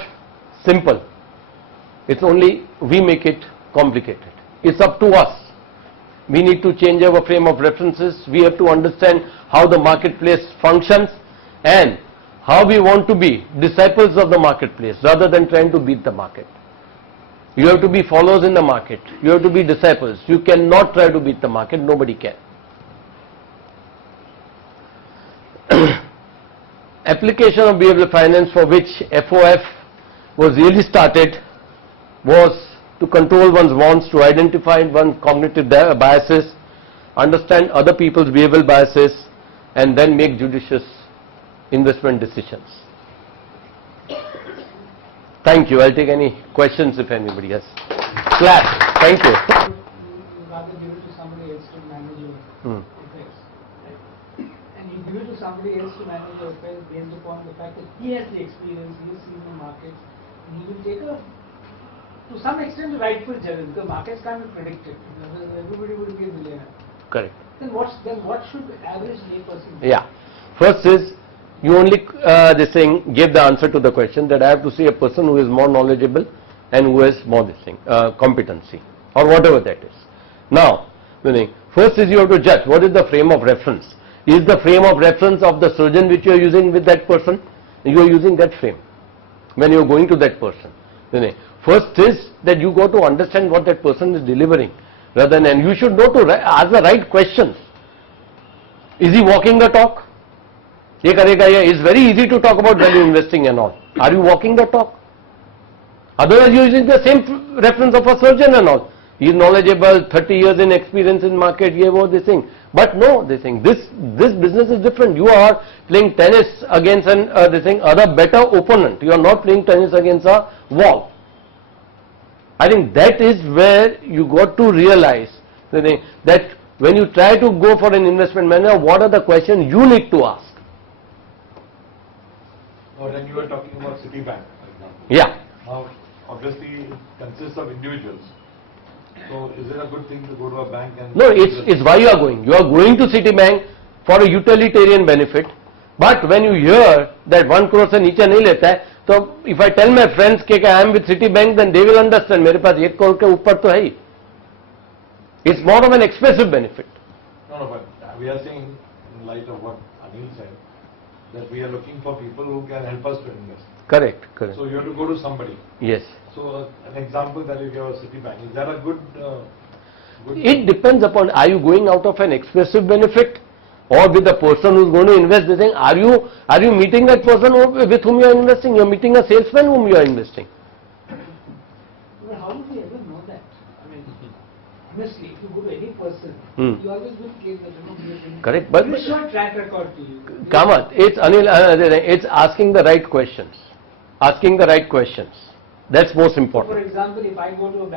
simple. It's only we make it complicated. It's up to us. We need to change our frame of references. We have to understand how the marketplace functions and how we want to be disciples of the marketplace rather than trying to beat the market. You have to be followers in the market. You have to be disciples. You cannot try to beat the market. Nobody can. Application of behavioral finance, for which FOF was really started, was to control one's wants, to identify one's cognitive biases, understand other people's behavioral biases, and then make judicious investment decisions. Thank you. I'll take any questions if anybody has. Clap. Thank you. You rather give it to somebody else to manage your affairs. Right? And you give it to somebody else to manage your affairs based upon the fact that he has the experience, he has seen the markets, and he will take to some extent the rightful challenge, because markets can't be predicted. Everybody would be a millionaire. Correct. Then what should the average layperson do? Yeah. First is, you only give the answer to the question that I have to see a person who is more knowledgeable and who has more competency, or whatever that is. Now, first is you have to judge what is the frame of reference. Is the frame of reference of the surgeon which you are using with that person? You are using that frame when you are going to that person. First is that you got to understand what that person is delivering, rather than, and you should know to ask the right questions. Is he walking the talk? It's very easy to talk about value investing and all. Are you walking the talk? Otherwise you are using the same reference of a surgeon and all. He is knowledgeable, 30 years in experience in market, this thing. But no, this business is different. You are playing tennis against other better opponent. You are not playing tennis against a wall. I think that is where you got to realize that when you try to go for an investment manager, what are the questions you need to ask? Now, then you were talking about Citibank, for example. Yeah. Now, obviously, it consists of individuals. So, is it a good thing to go to a bank and... No, it's why you are going. You are going to Citibank for a utilitarian benefit. But when you hear that 1 crore se niche nahi leta hai, so if I tell my friends that I am with Citibank, then they will understand. Mere paas 1 crore ke upar to hai. It's more of an expressive benefit. No, but we are saying, in light of what Anil said, that we are looking for people who can help us to invest. Correct. So you have to go to somebody. Yes. So an example that you gave of Citibank, is that a good... It depends upon, are you going out of an expressive benefit, or with the person who is going to invest, they think, are you meeting that person with whom you are investing? You are meeting a salesman whom you are investing. But how would we ever know that? I mean, honestly, if you go to any person, you always will claim that Correct, but it's not track record to you. Kamath, it's Anil, it's asking the right questions. Asking the right questions. That's most So important. for example, if I go to a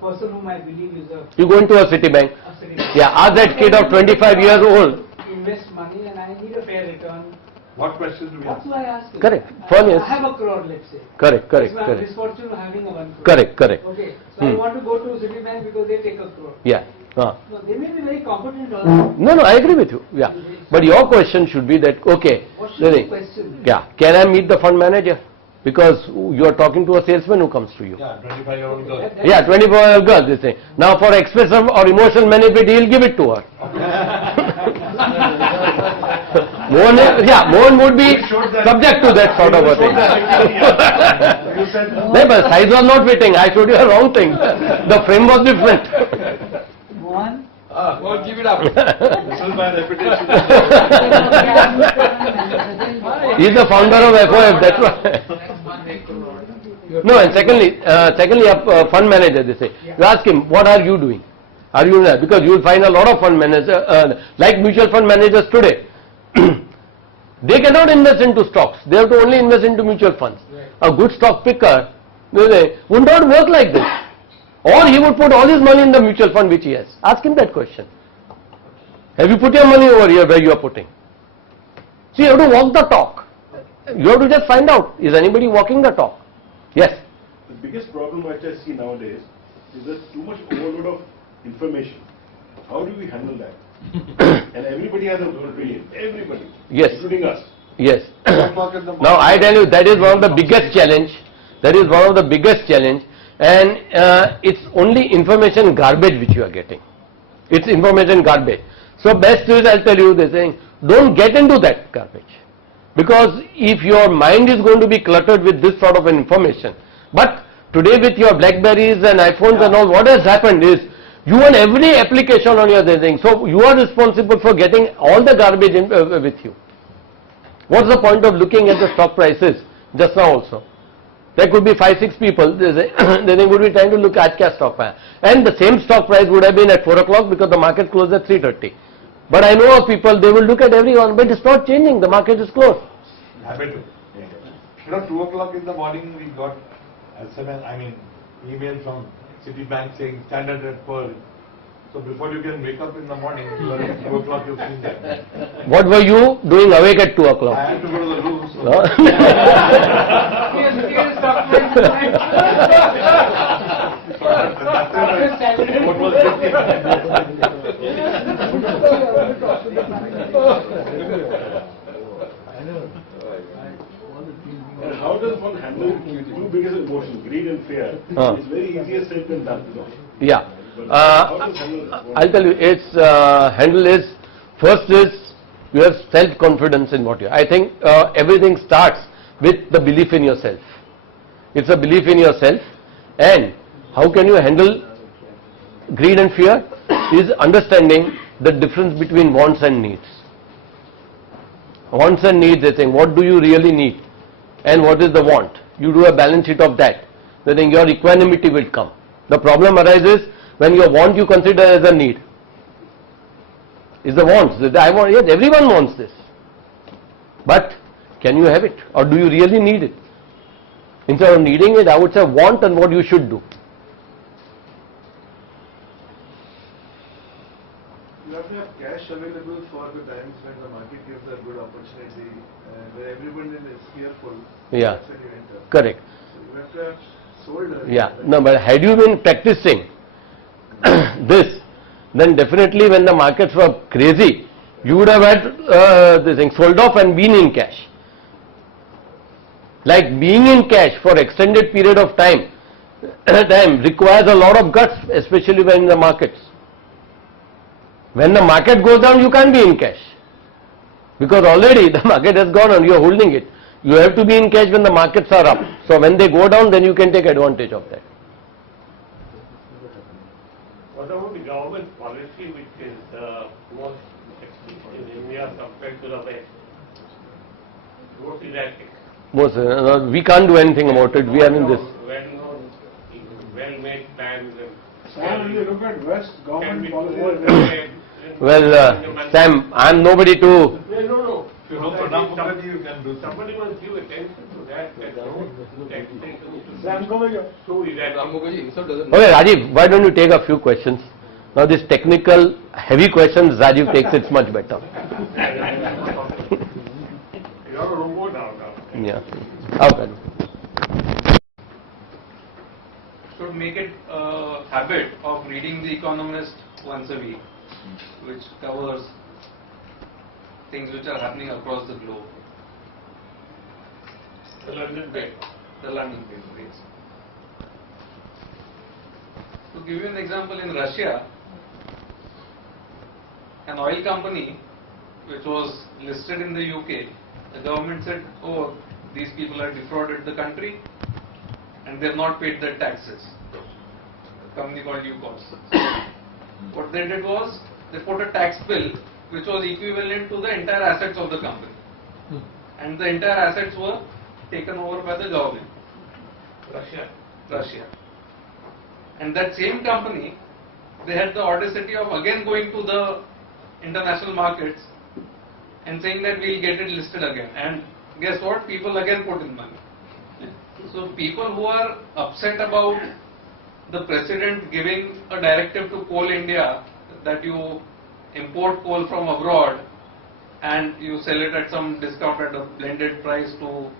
person whom I believe is a You go into a Citibank. city, Yeah, ask that kid of 25 years old. invest money and I need a fair return. What questions do we That's ask? why I ask you. Correct. Fun is- I have a crore, let's say. Correct, That's why I'm correct. misfortunate of having a 1 crore. Correct. Okay. So I want to go to Citibank because they take a crore. Yeah. No, they may be very competent also. No, I agree with you. Yeah. But your question should be that, okay, What should the question be? yeah, can I meet the fund manager? Because you are talking to a salesman who comes to you. Yeah, 25-year-old girl. Yeah, 24-year-old girl, they say. Now for expressive or emotional benefit, he'll give it to her. Mohan would be subject to that sort of a thing. No, but size was not fitting. I showed you a wrong thing. The frame was different. Mohan? Well, give it up. This is my reputation. He's the founder of FOF, that's why. No, and secondly, a fund manager, they say. You ask him, what are you doing? Are you there? Because you will find a lot of fund managers, like mutual fund managers today. They cannot invest into stocks. They have to only invest into mutual funds. A good stock picker would not work like this. Or he would put all his money in the mutual fund which he has. Ask him that question. Have you put your money over here where you are putting? See, you have to walk the talk. You have to just find out, is anybody walking the talk? Yes. The biggest problem which I see nowadays is there's too much overload of information. How do we handle that? And everybody has a opinion. Everybody. Yes. Including us. Yes. Now I tell you, that is one of the biggest challenge. That is one of the biggest challenge. And it's only information garbage which you are getting. It's information garbage. So best is, I'll tell you, they're saying, don't get into that garbage. Because if your mind is going to be cluttered with this sort of information, but today with your Blackberries and iPhones and all, what has happened is, you want every application on your thing. So you are responsible for getting all the garbage in, with you. What's the point of looking at the stock prices just now also? There could be 5-6 people, they would be trying to look at Aaj stock price. And the same stock price would have been at 4 o'clock because the market closed at 3:30. But I know of people, they will look at everyone, but it's not changing, the market is closed. Habit. You know, 2 o'clock in the morning we got email from Citibank saying standard at Pearl. So before you can wake up in the morning, you are at 2 o'clock, you've seen that. What were you doing awake at 2 o'clock? I had to go to the room. So what was And how does one handle the two biggest emotions, greed and fear? It's very easier said than done. Yeah. How to handle this? I'll tell you, its handle is, first is, you have self-confidence in what you are. I think everything starts with the belief in yourself. It's a belief in yourself. And how can you handle greed and fear? Is understanding the difference between wants and needs. Wants and needs, they think, what do you really need? And what is the want? You do a balance sheet of that. Then your equanimity will come. The problem arises when your want you consider as a need. Is the wants. I want, yes, everyone wants this. But can you have it? Or do you really need it? Instead of needing it, I would say want and what you should do. You have to have cash available for the times when the market gives a good opportunity and where everyone is fearful. Yeah. That's when you enter. Correct. So you have to have sold early. Yeah. No, but had you been practicing this, then definitely when the markets were crazy, you would have had this thing sold off and been in cash. Like being in cash for extended period of time requires a lot of guts, especially when in the markets. When the market goes down, you can't be in cash. Because already the market has gone on, you are holding it. You have to be in cash when the markets are up. So when they go down, then you can take advantage of that. What about the government policy which is most extreme in India compared to the West? Most erratic. We can't do anything about it. We are in this. Well-known, well-made plans. Sam, when you look at West Can be government policies, overrated. Well, Sam, I'm nobody to. No. If you know Pranab Mukherjee, you can do Somebody must give attention to that. Sam, come here. So erratic. Ramogaji, insult doesn't Okay, Rajiv, why don't you take a few questions? Now, these technical, heavy questions, Rajiv takes it's much better. You're a robot now. Yeah. Okay. Should make it a habit of reading The Economist once a week, which covers things which are happening across the globe. The London paper. The London paper, yes. To give you an example, in Russia, an oil company which was listed in the UK, the government said, oh, these people have defrauded the country and they have not paid their taxes. A company called UCOS. What they did was, they put a tax bill which was equivalent to the entire assets of the company. And the entire assets were taken over by the government. Russia. And that same company, they had the audacity of again going to the international markets and saying that we'll get it listed again. And guess what? People again put in money. So people who are upset about the president giving a directive to Coal India that you import coal from abroad and you sell it at some discount at a blended price to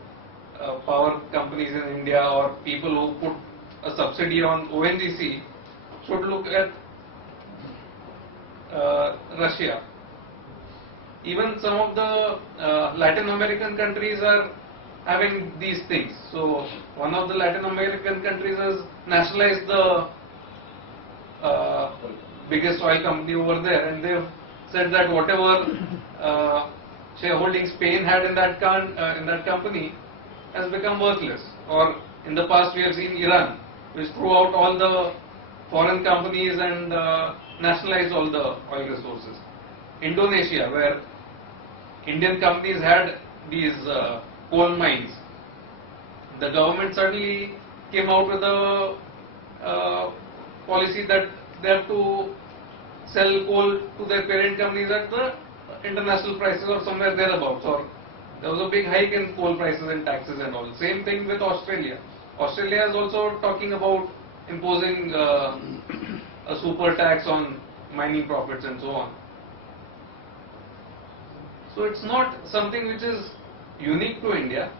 power companies in India, or people who put a subsidy on ONGC, should look at Russia. Even some of the Latin American countries are having these things. So one of the Latin American countries has nationalized the biggest oil company over there, and they've said that whatever shareholding Spain had in that company has become worthless. Or in the past we have seen Iran, which threw out all the foreign companies and nationalized all the oil resources. Indonesia, where Indian companies had these coal mines, the government suddenly came out with a policy that they have to sell coal to their parent companies at the international prices or somewhere thereabouts, or there was a big hike in coal prices and taxes and all. Same thing with Australia. Australia is also talking about imposing a super tax on mining profits and so on. So it's not something which is unique to India.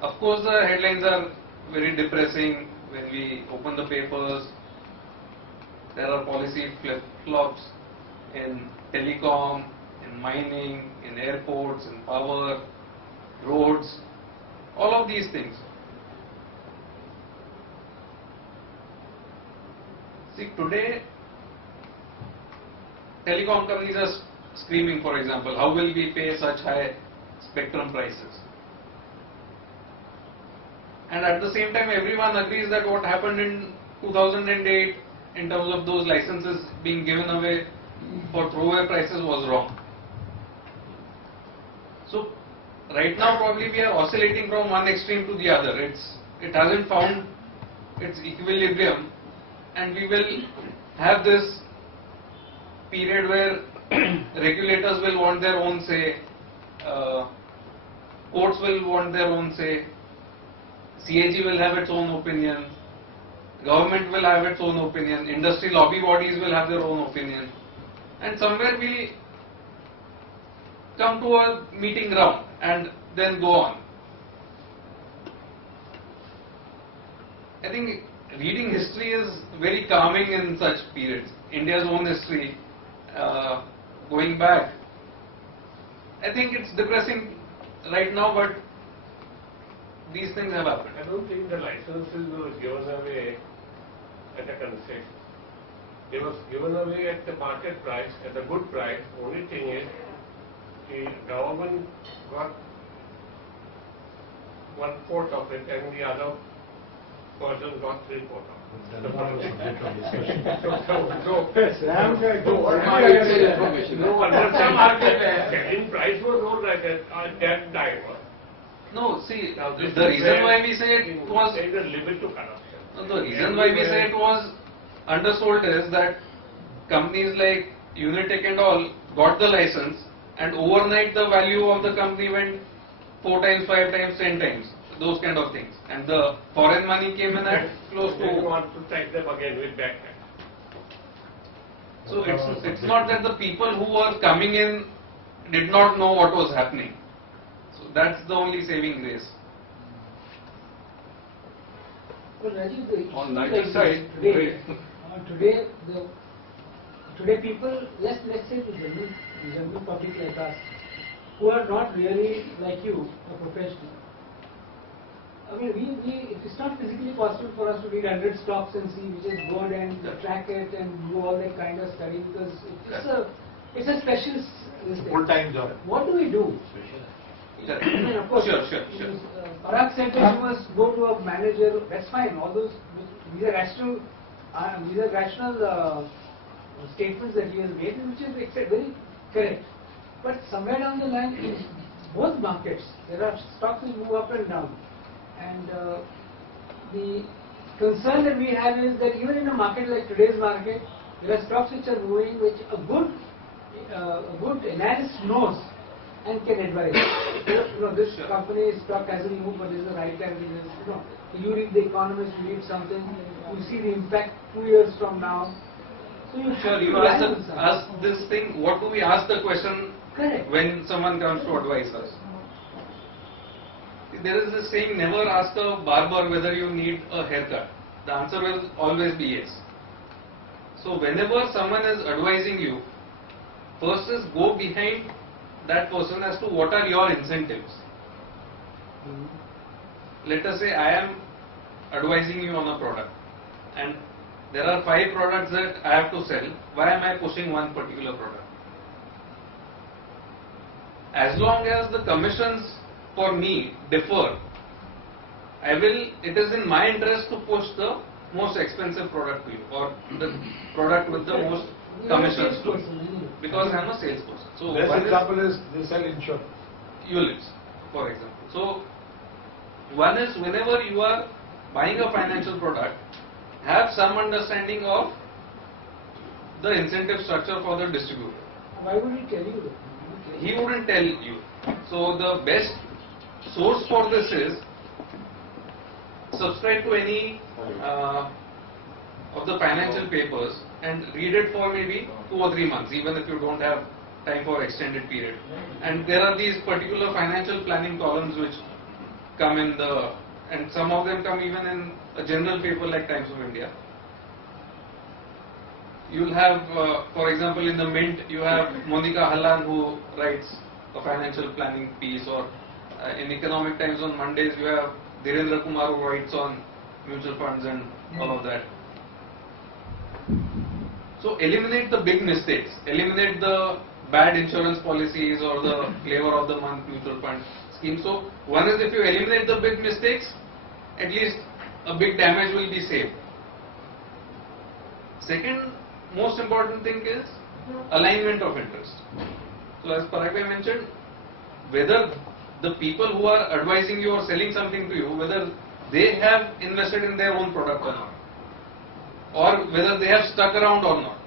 Of course, the headlines are very depressing when we open the papers. There are policy flip-flops in telecom, in mining, in airports, in power, roads, all of these things. See, today, telecom companies are screaming, for example, how will we pay such high spectrum prices? And at the same time, everyone agrees that what happened in 2008 in terms of those licenses being given away for throwaway prices was wrong. So right now probably we are oscillating from one extreme to the other. It hasn't found its equilibrium, and we will have this period where regulators will want their own say, courts will want their own say, CAG will have its own opinion, government will have its own opinion, industry lobby bodies will have their own opinion, and somewhere we come to a meeting ground and then go on. I think reading history is very calming in such periods. India's own history, going back, I think it's depressing right now, but these things have happened. I don't think the licenses were given away at a concession. They were given away at the market price, at a good price. Only thing is, the government got 1/4 of it and the other person got 3/4 of it. That is not a subject of discussion. No, under some market, selling price was not like that at that time. No, see, Now, this the is reason where why we say it was there is a limit to corruption. the reason why we say it was undersold is that companies like Unitech and all got the license, and overnight the value of the company went 4 times, 5 times, 10 times, those kind of things, and the foreign money came in at close Then you to. want to tax them again with back tax. So it's not that the people who were coming in did not know what was happening. So that's the only saving grace. Well, Rajiv, the On issue neither like side, today, today people, let's say the general public like us, who are not really like you, a professional. I mean, it's not physically possible for us to read 100 stocks and see which is good and track it and do all that kind of study, because it's a special Full-time job. What do we do? I mean, of course, Sure. Parag said that you must go to a manager. That's fine. All those, these are rational statements that he has made, which is very correct. But somewhere down the line, in both markets, there are stocks which move up and down. And the concern that we have is that even in a market like today's market, there are stocks which are moving, which a good analyst knows and can advise. This company's stock hasn't moved, but this is the right time. You read The Economist, you read something, you see the impact 2 years from now. So you Sure, you ask this thing, what do we ask the question? Correct. When someone comes to advise us? There is this saying, never ask a barber whether you need a haircut. The answer will always be yes. So whenever someone is advising you, first is go behind that person as to what are your incentives. Let us say I am advising you on a product, and there are 5 products that I have to sell. Why am I pushing one particular product? As long as the commissions for me differ, it is in my interest to push the most expensive product to you, or the product with the most commissions to you, because I am a salesperson. So Best example is they sell insurance. ULIPs, for example. So one is, whenever you are buying a financial product, have some understanding of the incentive structure for the distributor. Why would he tell you that? He wouldn't tell you. So the best source for this is subscribe to any of the financial papers and read it for maybe 2 or 3 months, even if you don't have time for extended period. And there are these particular financial planning columns which come in and some of them come even in a general paper like Times of India. You'll have, for example, in the Mint, you have Monica Hallan who writes a financial planning piece, or in Economic Times on Mondays you have Dhirendra Kumar who writes on mutual funds and all of that. So eliminate the big mistakes, eliminate the bad insurance policies or the flavor of the month mutual fund scheme. So one is, if you eliminate the big mistakes, at least a big damage will be saved. Second most important thing is alignment of interest. So as Parag mentioned, whether the people who are advising you or selling something to you, whether they have invested in their own product or not, or whether they have stuck around or not.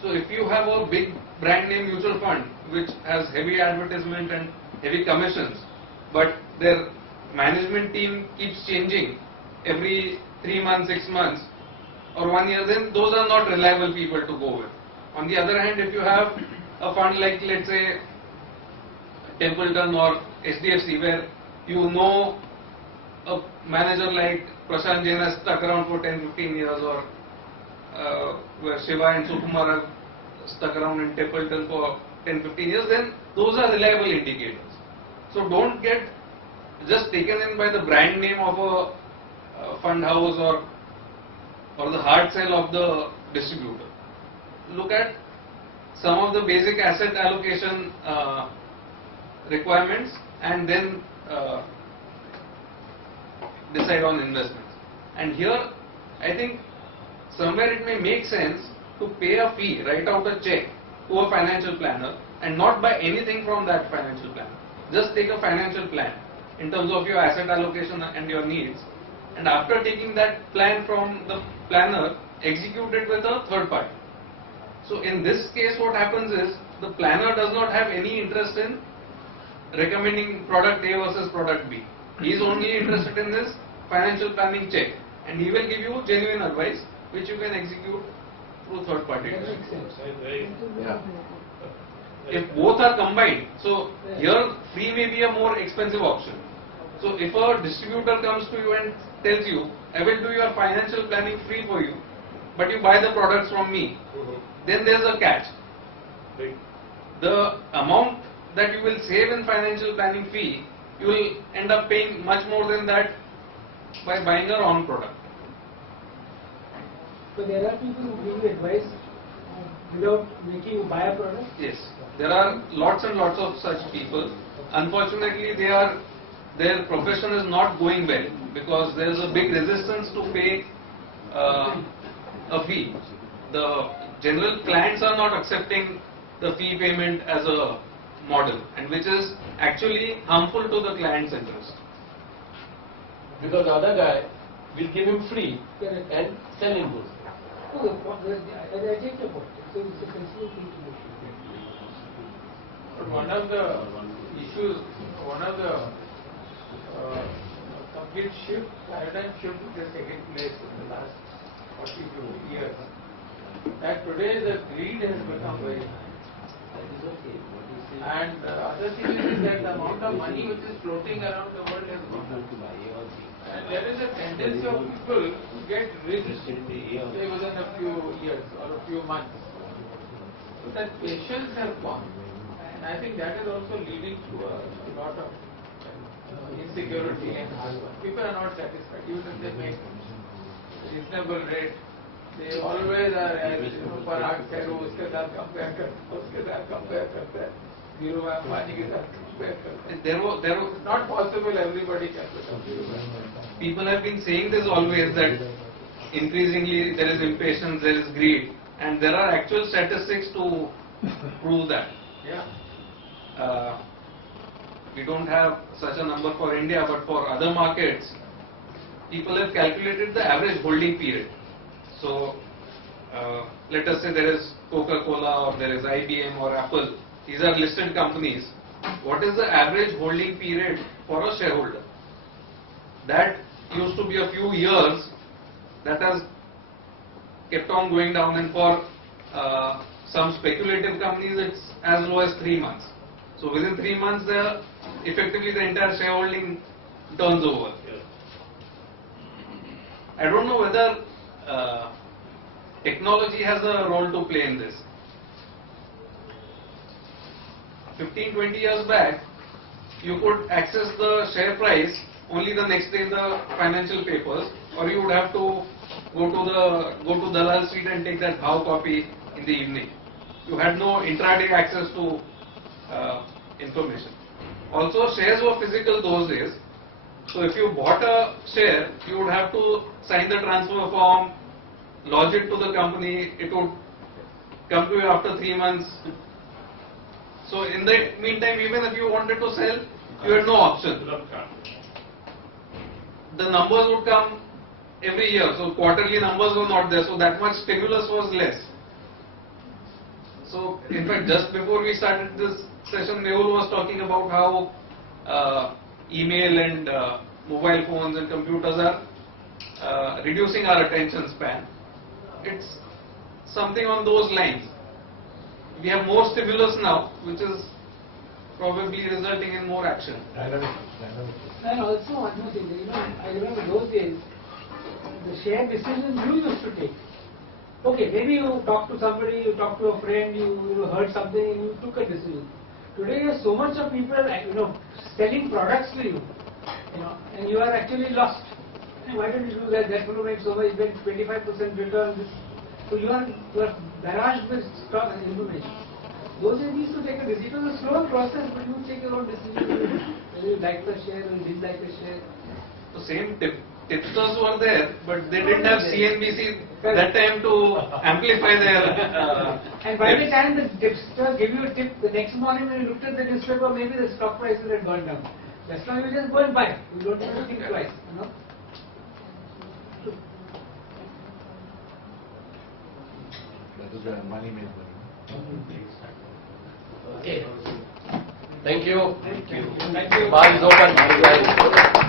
So if you have a big brand name mutual fund which has heavy advertisement and heavy commissions, but their management team keeps changing every 3 months, 6 months or 1 year, then those are not reliable people to go with. On the other hand, if you have a fund like, let's say, Templeton or HDFC, where you know a manager like Prashant Jain has stuck around for 10-15 years, or where Shiva and Sukumar have stuck around in Templeton for 10-15 years, then those are reliable indicators. So don't get just taken in by the brand name of a fund house or the hard sell of the distributor. Look at some of the basic asset allocation requirements and then decide on investments. And here I think somewhere it may make sense to pay a fee, write out a check to a financial planner and not buy anything from that financial planner. Just take a financial plan in terms of your asset allocation and your needs, and after taking that plan from the planner, execute it with a third party. So in this case what happens is the planner does not have any interest in recommending product A versus product B. He is only interested in this financial planning check, and he will give you genuine advice which you can execute through third party. Yeah. If both are combined, so here free may be a more expensive option. So if a distributor comes to you and tells you, I will do your financial planning free for you, but you buy the products from me, then there's a catch. The amount that you will save in financial planning fee, you will end up paying much more than that by buying a wrong product. So there are people who give you advice without making you buy a product? Yes, there are lots and lots of such people. Unfortunately, their profession is not going well because there is a big resistance to pay a fee. The general clients are not accepting the fee payment as a model, and which is actually harmful to the client's interest. Because the other guy will give him free and sell him those. No, I take your point. So it's a sensible thing to do. But one of the issues, one of the complete shift, paradigm shift which has taken place in the last 40 to 50 years, that today the greed has become very high. And the other thing is that the amount of money which is floating around the world has gone up. And there is a tendency of people to get rich, say within a few years or a few months. So that patience has gone. And I think that is also leading to a lot of insecurity and hard work. People are not satisfied. Even if they make reasonable rate, they always are, as you know, Parag said, uske saath compare karta, uske saath compare karta. Dhirubhai Ambani ke saath compare karta. It's not possible everybody can become Dhirubhai. People have been saying this always, that increasingly there is impatience, there is greed, and there are actual statistics to prove that. Yeah. We don't have such a number for India, but for other markets, people have calculated the average holding period. So, let us say there is Coca-Cola or there is IBM or Apple. These are listed companies. What is the average holding period for a shareholder? That used to be a few years. That has kept on going down, and for some speculative companies it's as low as 3 months. So within 3 months effectively the entire shareholding turns over. I don't know whether technology has a role to play in this. 15-20 years back, you could access the share price only the next day in the financial papers, or you would have to go to Dalal Street and take that Bhav copy in the evening. You had no intraday access to information. Also, shares were physical those days. So if you bought a share, you would have to sign the transfer form, lodge it to the company. It would come to you after 3 months. So in the meantime, even if you wanted to sell, you had no option. The numbers would come every year, so quarterly numbers were not there, so that much stimulus was less. So in fact, just before we started this session, Mehul was talking about how email and mobile phones and computers are reducing our attention span. It's something on those lines. We have more stimulus now, which is probably resulting in more action. And also one more thing, I remember those days, the share decisions you used to take. Okay, maybe you talk to somebody, you talk to a friend, you heard something, and you took a decision. Today, there's so much of people, selling products to you, and you are actually lost. And why don't you do that? That will make so much, then 25% return. So you are barraged with stock and information. Those days you used to take a decision. It was a slow process, but you take your own decision. Whether you like the share or you didn't like the share. So same tip. tipsters were there, but they didn't have CNBC that time to amplify their. And by the time the tipster give you a tip, the next morning when you looked at the newspaper, maybe the stock prices had gone down. That's why you just go and buy. You don't have to think twice, you know. That is where money makes money. Okay. Thank you. Thank you. Bar is open.